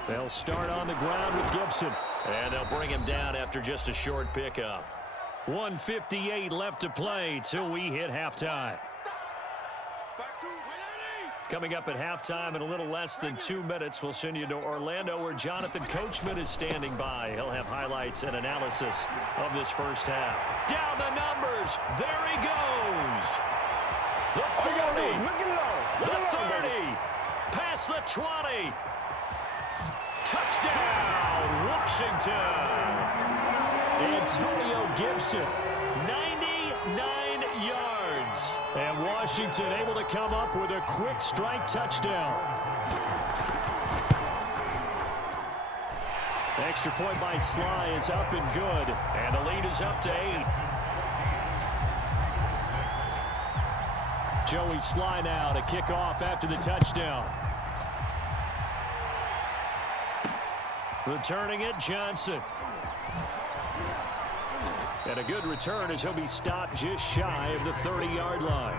They'll start on the ground with Gibson. And they'll bring him down after just a short pickup. 1:58 left to play till we hit halftime. Coming up at halftime in a little less than 2 minutes, we'll send you to Orlando where Jonathan Coachman is standing by. He'll have highlights and analysis of this first half. Down the numbers. There he goes. The 40. The 30. Past the 20. Touchdown, Washington. Antonio Gibson, 99 yards. And Washington able to come up with a quick strike touchdown. Extra point by Sly is up and good. And the lead is up to 8. Joey Sly now to kick off after the touchdown. Returning it, Johnson. And a good return as he'll be stopped just shy of the 30-yard line.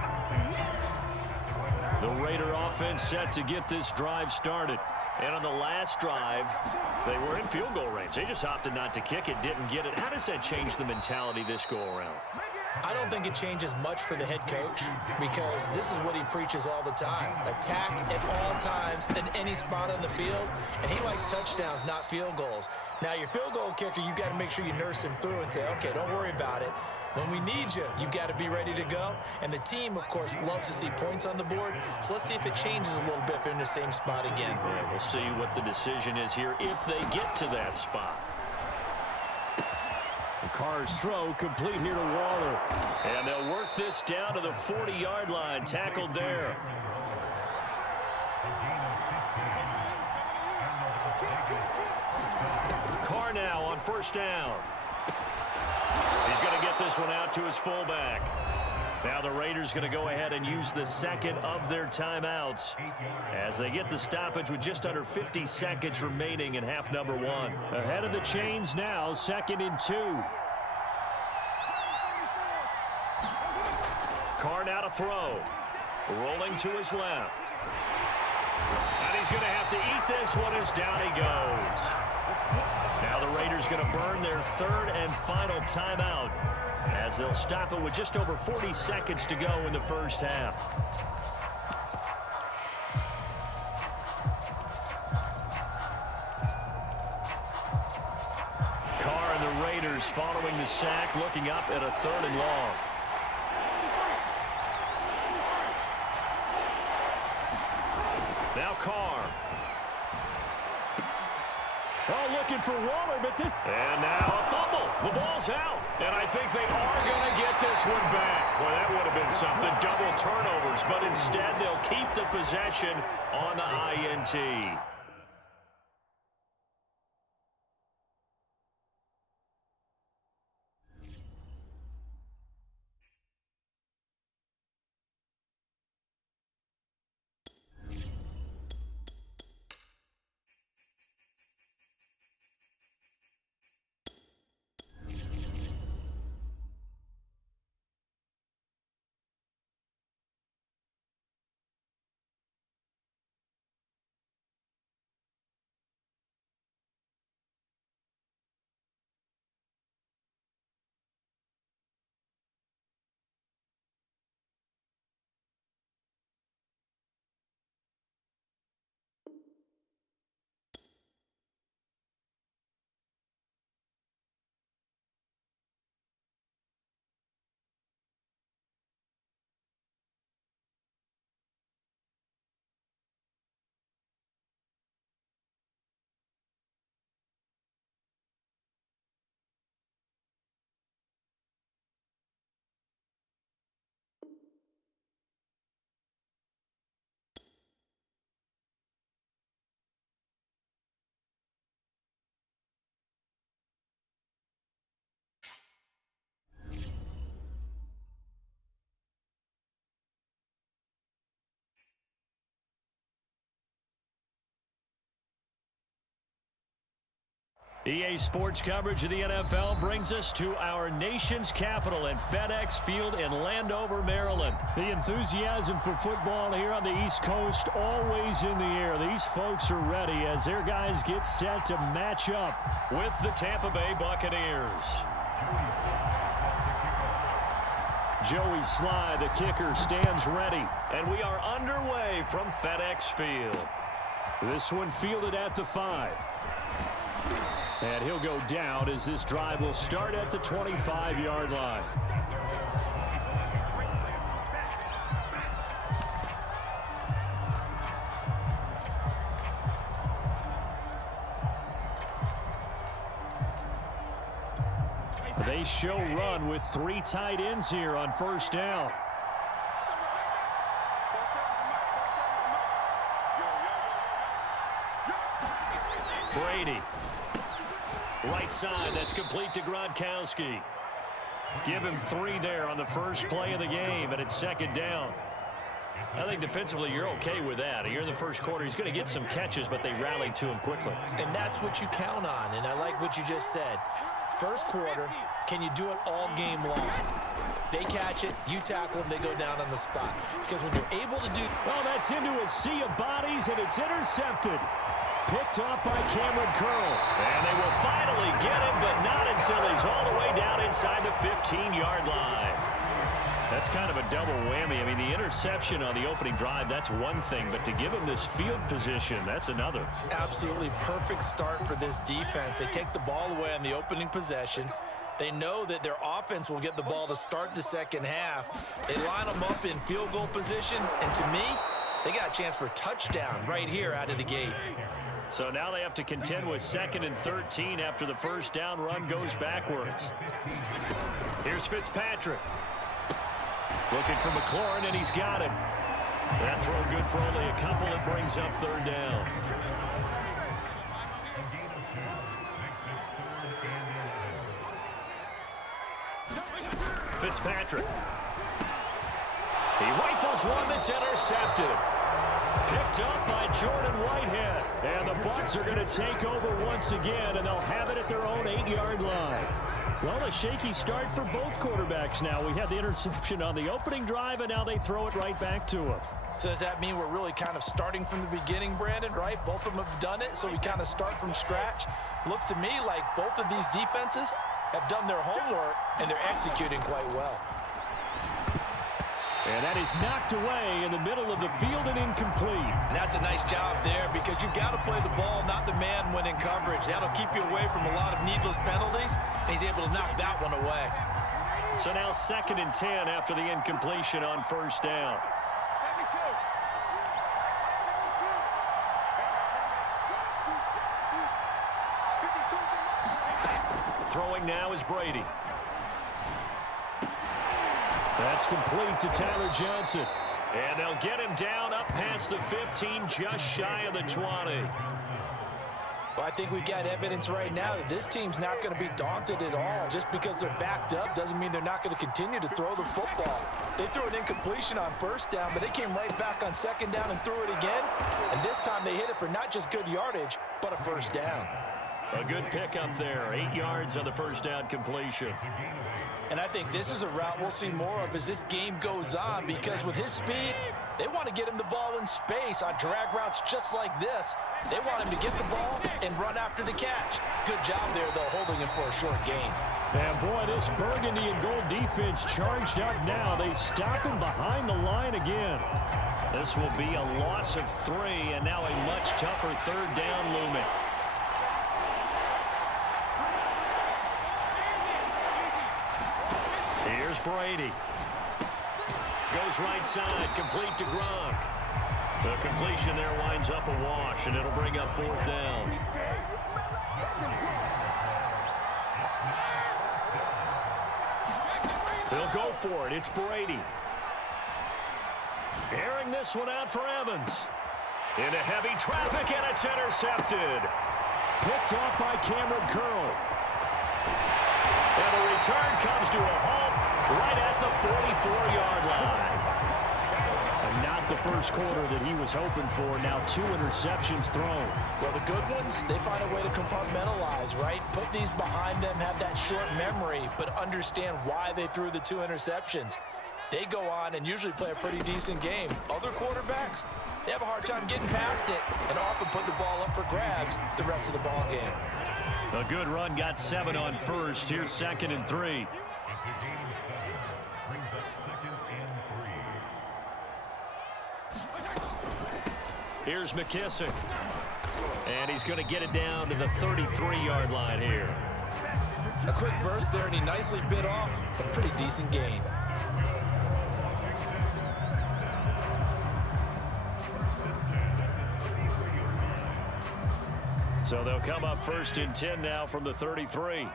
The Raider offense set to get this drive started. And on the last drive, they were in field goal range. They just opted not to kick it, didn't get it. How does that change the mentality this go-around? I don't think it changes much for the head coach because this is what he preaches all the time. Attack at all times in any spot on the field, and he likes touchdowns, not field goals. Now, your field goal kicker, you got to make sure you nurse him through and say, okay, don't worry about it. When we need you, you've got to be ready to go. And the team, of course, loves to see points on the board. So let's see if it changes a little bit if they're in the same spot again. Yeah, we'll see what the decision is here if they get to that spot. Carr's throw complete here to Waller. And they'll work this down to the 40-yard line. Tackled there. Carr now on first down. He's going to get this one out to his fullback. Now the Raiders going to go ahead and use the second of their timeouts as they get the stoppage with just under 50 seconds remaining in half number 1. Ahead of the chains now, 2nd and 2. Carr now to throw. Rolling to his left. And he's going to have to eat this one as down he goes. Now the Raiders going to burn their 3rd and final timeout as they'll stop it with just over 40 seconds to go in the first half. Carr and the Raiders following the sack, looking up at a 3rd and long. Now Carr. Oh, looking for Waller, but this... And now a fumble. The ball's out. And I think they are going to get this one back. Boy, that would have been something. Double turnovers, but instead they'll keep the possession on the INT. EA Sports coverage of the NFL brings us to our nation's capital at FedEx Field in Landover, Maryland. The enthusiasm for football here on the East Coast always in the air. These folks are ready as their guys get set to match up with the Tampa Bay Buccaneers. Joey Sly, the kicker, stands ready. And we are underway from FedEx Field. This one fielded at the 5. And he'll go down as this drive will start at the 25-yard line. They show run with 3 tight ends here on first down. Brady. Right side, that's complete to Gronkowski. Give him 3 there on the first play of the game, and it's second down. I think defensively you're okay with that. Here in the first quarter, he's going to get some catches, but they rallied to him quickly. And that's what you count on, and I like what you just said. First quarter, can you do it all game long? They catch it, you tackle them, they go down on the spot. Because when you're able to do... Oh, that's into a sea of bodies, and it's intercepted. Picked off by Cameron Curl. And they will finally get him, but not until he's all the way down inside the 15-yard line. That's kind of a double whammy. I mean, the interception on the opening drive, that's one thing, but to give him this field position, that's another. Absolutely perfect start for this defense. They take the ball away on the opening possession. They know that their offense will get the ball to start the second half. They line them up in field goal position, and to me, they got a chance for a touchdown right here out of the gate. So now they have to contend with 2nd and 13 after the first down run goes backwards. Here's Fitzpatrick. Looking for McLaurin, and he's got him. That throw good for only a couple. It brings up 3rd down. Fitzpatrick. He rifles one that's intercepted. Picked up by Jordan Whitehead. And the Bucs are going to take over once again, and they'll have it at their own 8-yard line. Well, a shaky start for both quarterbacks now. We had the interception on the opening drive, and now they throw it right back to him. So does that mean we're really kind of starting from the beginning, Brandon, right? Both of them have done it, so we kind of start from scratch. Looks to me like both of these defenses have done their homework, and they're executing quite well. And that is knocked away in the middle of the field and incomplete. And that's a nice job there because you've got to play the ball, not the man when in coverage. That'll keep you away from a lot of needless penalties, and he's able to knock that one away. So now 2nd and 10 after the incompletion on first down. Throwing now is Brady. That's complete to Tyler Johnson. And they'll get him down up past the 15, just shy of the 20. Well, I think we've got evidence right now that this team's not going to be daunted at all. Just because they're backed up doesn't mean they're not going to continue to throw the football. They threw an incompletion on first down, but they came right back on second down and threw it again. And this time they hit it for not just good yardage, but a first down. A good pickup there. 8 yards on the first down completion. And I think this is a route we'll see more of as this game goes on, because with his speed, they want to get him the ball in space on drag routes just like this. They want him to get the ball and run after the catch. Good job there, though, holding him for a short gain. And, boy, this burgundy and gold defense charged up now. They stop him behind the line again. This will be a loss of 3, and now a much tougher 3rd down looming. Here's Brady. Goes right side, complete to Gronk. The completion there winds up a wash, and it'll bring up 4th down. They'll go for it. It's Brady. Airing this one out for Evans. Into heavy traffic, and it's intercepted. Picked off by Cameron Curl. And the return comes to a halt right at the 44-yard line. And not the first quarter that he was hoping for. Now 2 interceptions thrown. Well, the good ones, they find a way to compartmentalize, right? Put these behind them, have that short memory, but understand why they threw the 2 interceptions. They go on and usually play a pretty decent game. Other quarterbacks, they have a hard time getting past it and often put the ball up for grabs the rest of the ball game. A good run, got 7 on first. Here's 2nd and 3. Here's McKissick. And he's going to get it down to the 33-yard line here. A quick burst there, and he nicely bit off a pretty decent gain. So they'll come up 1st and 10 now from the 33.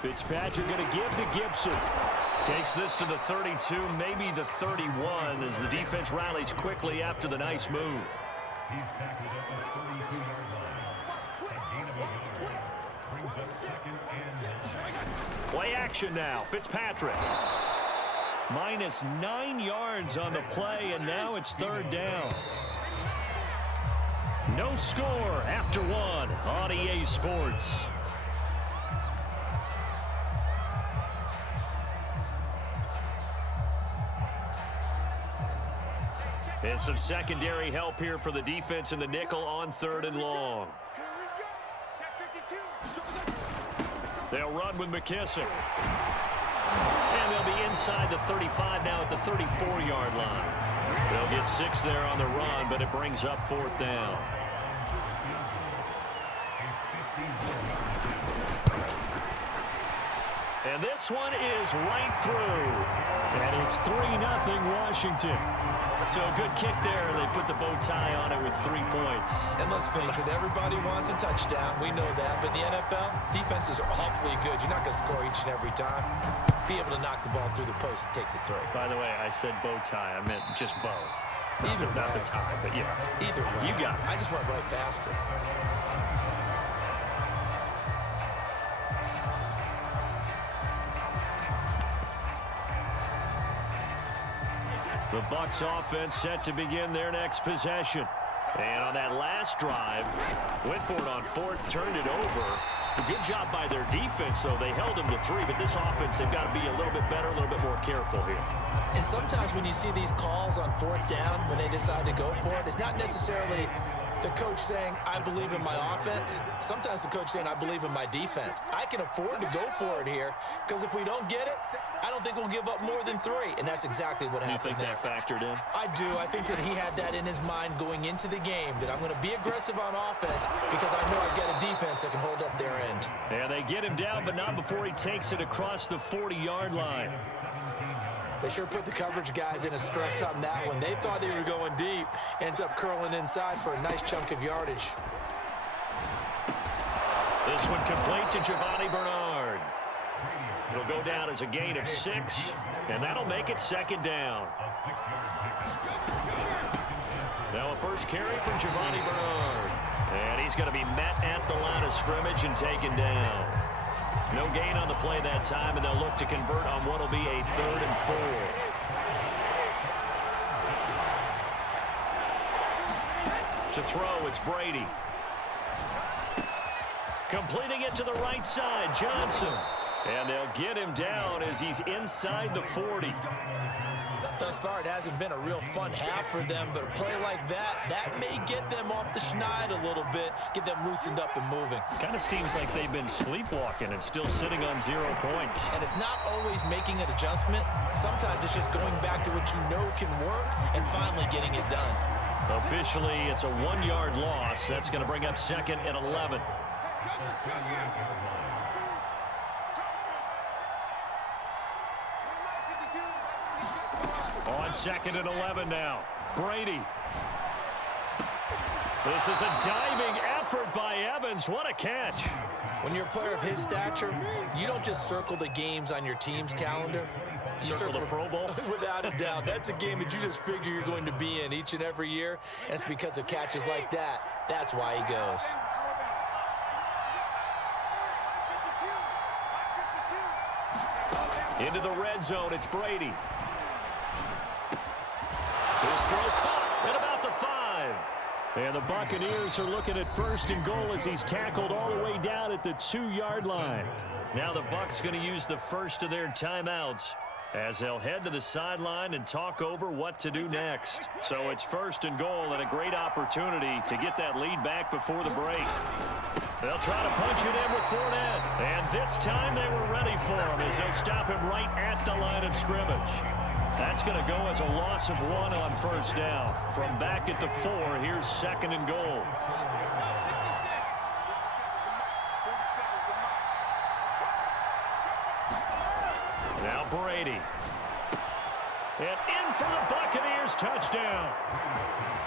Fitzpatrick going to give to Gibson. Takes this to the 32, maybe the 31, as the defense rallies quickly after the nice move. Play action now. Fitzpatrick. Minus 9 yards on the play, and now it's 3rd down. No score after 1 on EA Sports. And some secondary help here for the defense in the nickel on 3rd and long. They'll run with McKissick. And they'll be inside the 35 now at the 34-yard line. They'll get 6 there on the run, but it brings up 4th down. And this one is right through. And it's 3-0 Washington. So a good kick there. They put the bow tie on it with 3 points. And let's face it, everybody wants a touchdown. We know that. But in the NFL, defenses are awfully good. You're not going to score each and every time. Be able to knock the ball through the post and take the 3. By the way, I said bow tie. I meant just bow. Either not way. the tie, but yeah. Either way. You got it. I just went right past it. The Bucs offense set to begin their next possession. And on that last drive, went for it on 4th, turned it over. A good job by their defense, though. They held them to 3, but this offense, they've got to be a little bit better, a little bit more careful here. And sometimes when you see these calls on 4th down, when they decide to go for it, it's not necessarily the coach saying, I believe in my offense. Sometimes the coach saying, I believe in my defense. I can afford to go for it here, because if we don't get it, I don't think we'll give up more than 3. And that's exactly what happened. You think that factored in? I do. I think that he had that in his mind going into the game, that I'm going to be aggressive on offense because I know I've got a defense that can hold up their end. And they get him down, but not before he takes it across the 40-yard line. They sure put the coverage guys in a stress on that one. They thought they were going deep. Ends up curling inside for a nice chunk of yardage. This one complete to Giovanni Bernard. It'll go down as a gain of 6, and that'll make it 2nd down. Now a first carry from Giovanni Bernard. And he's going to be met at the line of scrimmage and taken down. No gain on the play that time, and they'll look to convert on what will be a 3rd and 4. To throw, it's Brady. Completing it to the right side, Johnson. And they'll get him down as he's inside the 40. Thus far, it hasn't been a real fun half for them, but a play like that may get them off the schneid a little bit, get them loosened up and moving. Kind of seems like they've been sleepwalking and still sitting on 0 points. And it's not always making an adjustment. Sometimes it's just going back to what you know can work and finally getting it done. Officially, it's a 1-yard loss. That's going to bring up 2nd and 11. On 2nd and 11 now. Brady. This is a diving effort by Evans. What a catch. When you're a player of his stature, you don't just circle the games on your team's calendar. You Circle the Pro Bowl? Without a doubt. That's a game that you just figure you're going to be in each and every year. And it's because of catches like that. That's why he goes. Into the red zone, it's Brady. His throw caught at about the 5. And the Buccaneers are looking at 1st and goal as he's tackled all the way down at the 2-yard line. Now the Bucs going to use the first of their timeouts as they'll head to the sideline and talk over what to do next. So it's 1st and goal and a great opportunity to get that lead back before the break. They'll try to punch it in with Fournette. And this time they were ready for him as they'll stop him right at the line of scrimmage. That's going to go as a loss of 1 on 1st down. From back at the 4, here's 2nd and goal. Now Brady. And in for the Buccaneers, touchdown.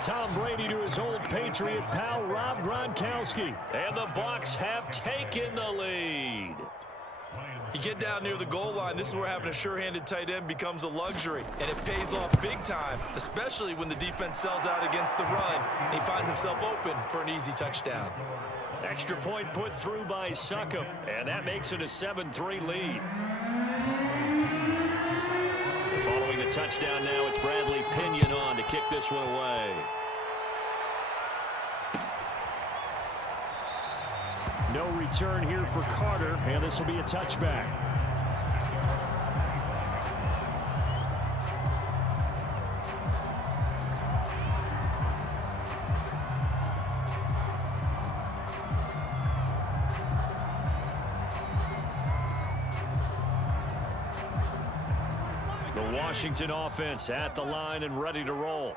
Tom Brady to his old Patriot pal, Rob Gronkowski. And the Bucs have taken the lead. You get down near the goal line, this is where having a sure-handed tight end becomes a luxury, and it pays off big time, especially when the defense sells out against the run, and he finds himself open for an easy touchdown. Extra point put through by Succop, and that makes it a 7-3 lead. Following the touchdown now, it's Bradley Pinion on to kick this one away. No return here for Carter, and this will be a touchback. The Washington offense at the line and ready to roll.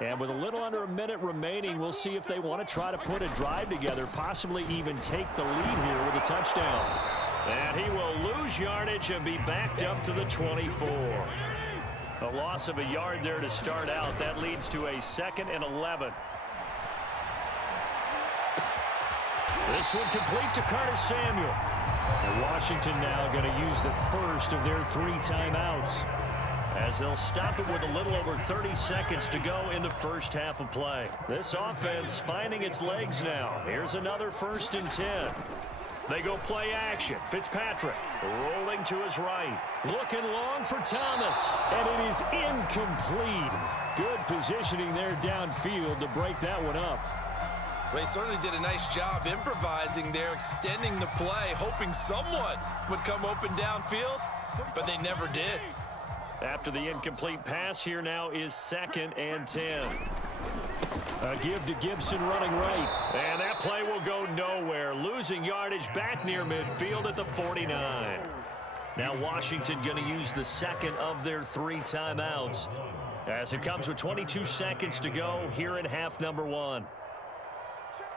And with a little under a minute remaining, we'll see if they want to try to put a drive together, possibly even take the lead here with a touchdown. And he will lose yardage and be backed up to the 24. A loss of a yard there to start out. That leads to a 2nd and 11. This one complete to Curtis Samuel. And Washington now going to use the first of their 3 timeouts, as they'll stop it with a little over 30 seconds to go in the first half of play. This offense finding its legs now. Here's another 1st and 10. They go play action. Fitzpatrick rolling to his right. Looking long for Thomas. And it is incomplete. Good positioning there downfield to break that one up. Well, he certainly did a nice job improvising there, extending the play, hoping someone would come open downfield, but they never did. After the incomplete pass, here now is 2nd and 10. A give to Gibson running right. And that play will go nowhere. Losing yardage back near midfield at the 49. Now Washington going to use the 2nd of their 3 timeouts as it comes with 22 seconds to go here in half number 1.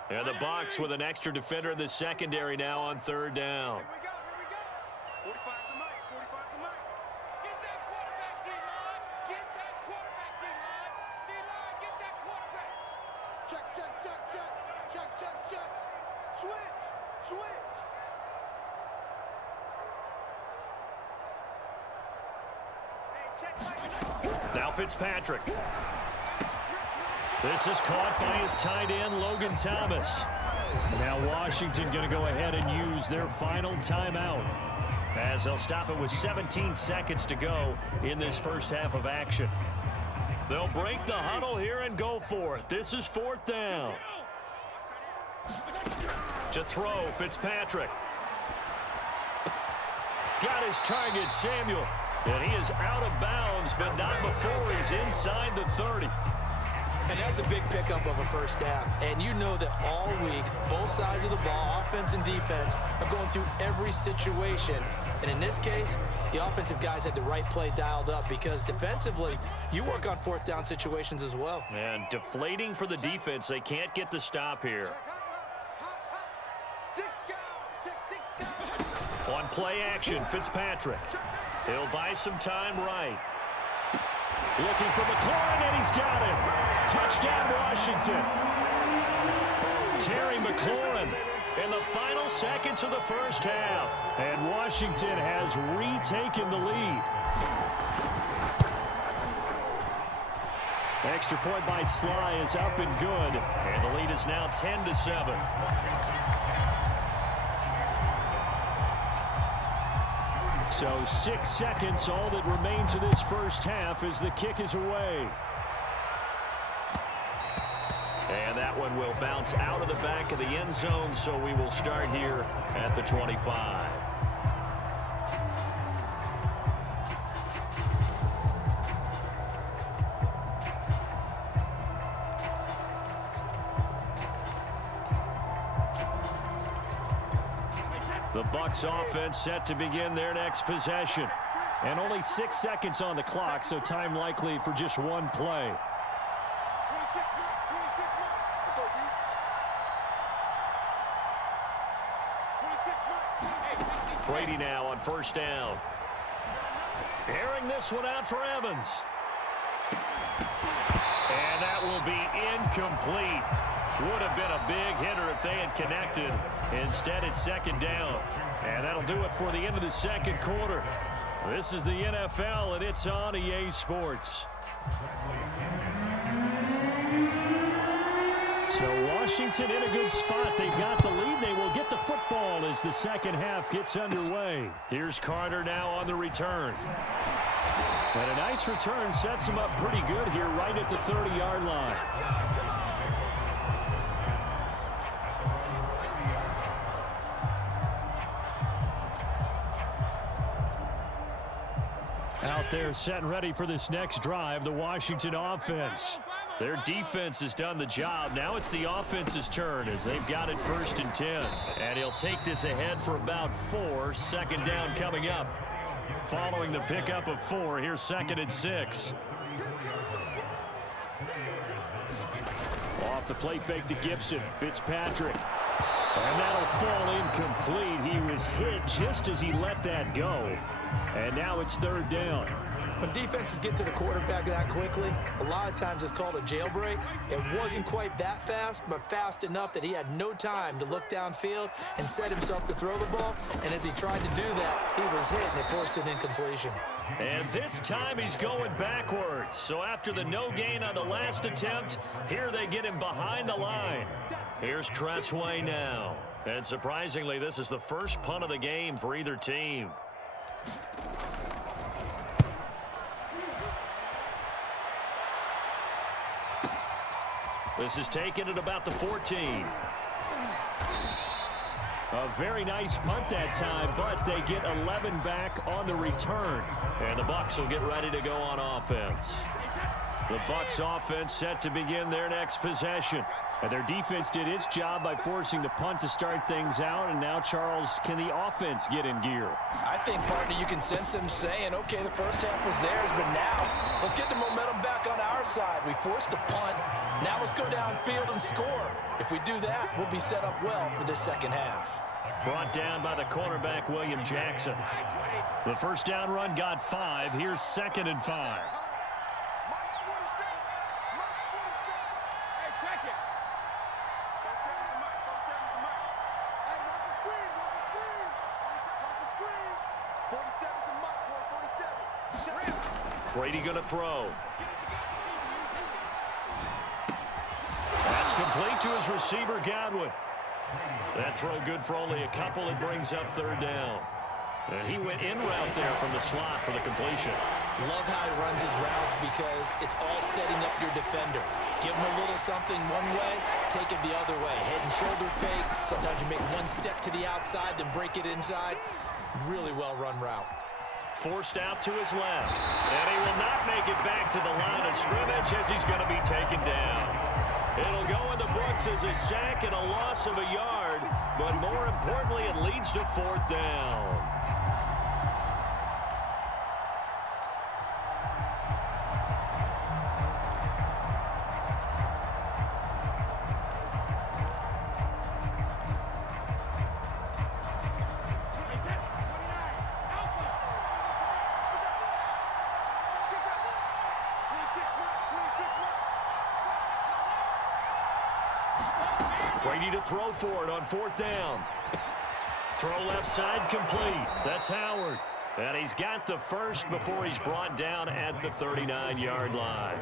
And the Bucs with an extra defender in the secondary now on 3rd down. Now Fitzpatrick. This is caught by his tight end, Logan Thomas. Now Washington going to go ahead and use their final timeout, as they'll stop it with 17 seconds to go in this first half of action. They'll break the huddle here and go for it. This is 4th down. To throw, Fitzpatrick. Got his target, Samuel. And he is out of bounds, but not before he's inside the 30. And that's a big pickup of a 1st down. And you know that all week, both sides of the ball, offense and defense, are going through every situation. And in this case, the offensive guys had the right play dialed up because defensively, you work on 4th down situations as well. And deflating for the defense. They can't get the stop here. On play action, Fitzpatrick. He'll buy some time right. Looking for McLaurin, and he's got it. Touchdown, Washington. Terry McLaurin in the final seconds of the first half. And Washington has retaken the lead. Extra point by Sly is up and good. And the lead is now 10-7. So 6 seconds, all that remains of this first half as the kick is away. And that one will bounce out of the back of the end zone, so we will start here at the 25. The Bucs offense set to begin their next possession. And only 6 seconds on the clock, so time likely for just one play. Brady now on first down. Airing this one out for Evans. And that will be incomplete. Would have been a big hitter if they had connected. Instead, it's second down. And that'll do it for the end of the second quarter. This is the NFL, and it's on EA Sports. So Washington in a good spot. They've got the lead. They will get the football as the second half gets underway. Here's Carter now on the return. And a nice return sets him up pretty good here right at the 30-yard line. Out there set and ready for this next drive, the Washington offense. Their defense has done the job. Now it's the offense's turn as they've got it 1st and 10. And he'll take this ahead for about 4. Second down coming up. Following the pickup of 4, here's 2nd and 6. Off the play fake to Gibson. Fitzpatrick. And that'll fall incomplete. He was hit just as he let that go. And now it's 3rd down. When defenses get to the quarterback that quickly, a lot of times it's called a jailbreak. It wasn't quite that fast, but fast enough that he had no time to look downfield and set himself to throw the ball. And as he tried to do that, he was hit, and it forced an incompletion. And this time he's going backwards. So after the no gain on the last attempt, here they get him behind the line. Here's Tressway now. And surprisingly, this is the first punt of the game for either team. This is taken at about the 14. A very nice punt that time, but they get 11 back on the return. And the Bucs will get ready to go on offense. The Bucs offense set to begin their next possession. And their defense did its job by forcing the punt to start things out. And now, Charles, can the offense get in gear? I think, partner, you can sense them saying, okay, the first half was theirs, but now let's get the momentum back on our side. We forced a punt. Now let's go downfield and score. If we do that, we'll be set up well for this second half. Brought down by the cornerback, William Jackson. The first down run got 5. Here's 2nd and 5. Brady going to throw. That's complete to his receiver, Godwin. That throw good for only a couple. It brings up 3rd down. And he went in route there from the slot for the completion. Love how he runs his routes because it's all setting up your defender. Give him a little something one way, take it the other way. Head and shoulder fake. Sometimes you make one step to the outside, then break it inside. Really well-run route. Forced out to his left. And he will not make it back to the line of scrimmage as he's going to be taken down. It'll go in the books as a sack and a loss of a yard, but more importantly, it leads to 4th down. Brady to throw for it on 4th down. Throw left side complete. That's Howard. And he's got the first before he's brought down at the 39-yard line.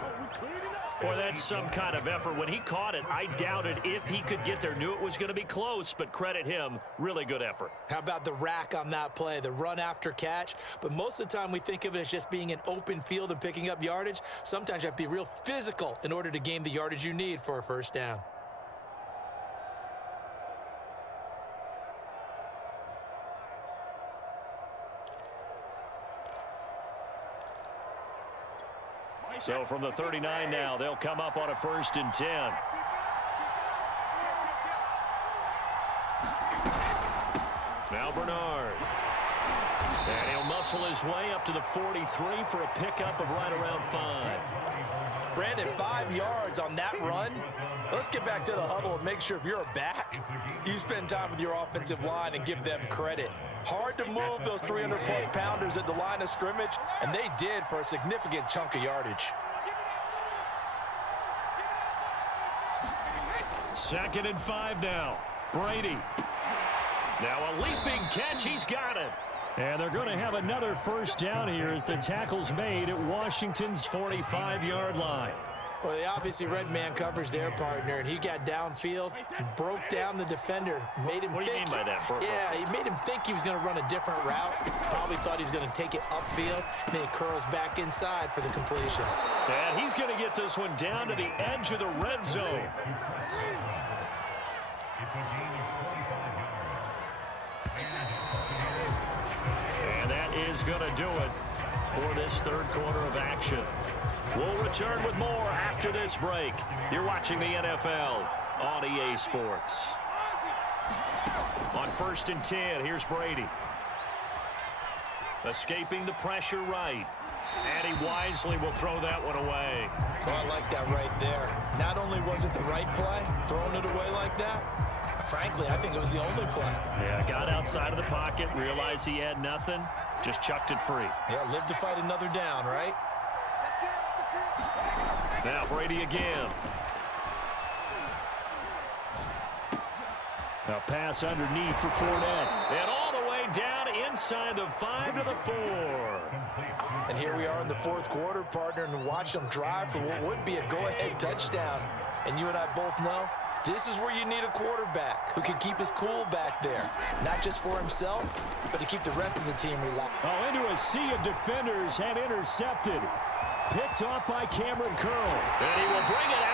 Or that's some kind of effort. When he caught it, I doubted if he could get there. Knew it was going to be close, but credit him. Really good effort. How about the rack on that play, the run after catch? But most of the time we think of it as just being an open field and picking up yardage. Sometimes you have to be real physical in order to gain the yardage you need for a first down. So from the 39 now, they'll come up on a 1st and 10. Now Bernard. And he'll muscle his way up to the 43 for a pickup of right around 5. Brandon, 5 yards on that run. Let's get back to the huddle and make sure if you're a back, you spend time with your offensive line and give them credit. Hard to move those 300-plus pounders at the line of scrimmage, and they did for a significant chunk of yardage. 2nd and 5 now. Brady. Now a leaping catch. He's got it. And they're going to have another first down here as the tackle's made at Washington's 45-yard line. Well, they obviously red man covers their partner, and he got downfield and broke down the defender. Made him What do you mean by that, Burko? Yeah, he made him think he was going to run a different route. Probably thought he was going to take it upfield, and then he curls back inside for the completion. And he's going to get this one down to the edge of the red zone. And that is going to do it for this 3rd quarter of action. We'll return with more after this break. You're watching the NFL on EA Sports. On 1st and 10, here's Brady. Escaping the pressure right. And he wisely will throw that one away. Oh, I like that right there. Not only was it the right play, throwing it away like that, frankly, I think it was the only play. Yeah, got outside of the pocket, realized he had nothing, just chucked it free. Yeah, live to fight another down, right? Now Brady again. A pass underneath for Fournette. And all the way down inside the 5 to the 4. And here we are in the 4th quarter, partner, and watch them drive for what would be a go-ahead touchdown. And you and I both know this is where you need a quarterback who can keep his cool back there. Not just for himself, but to keep the rest of the team relaxed. Oh, into a sea of defenders and intercepted. Picked off by Cameron Curl. And he will bring it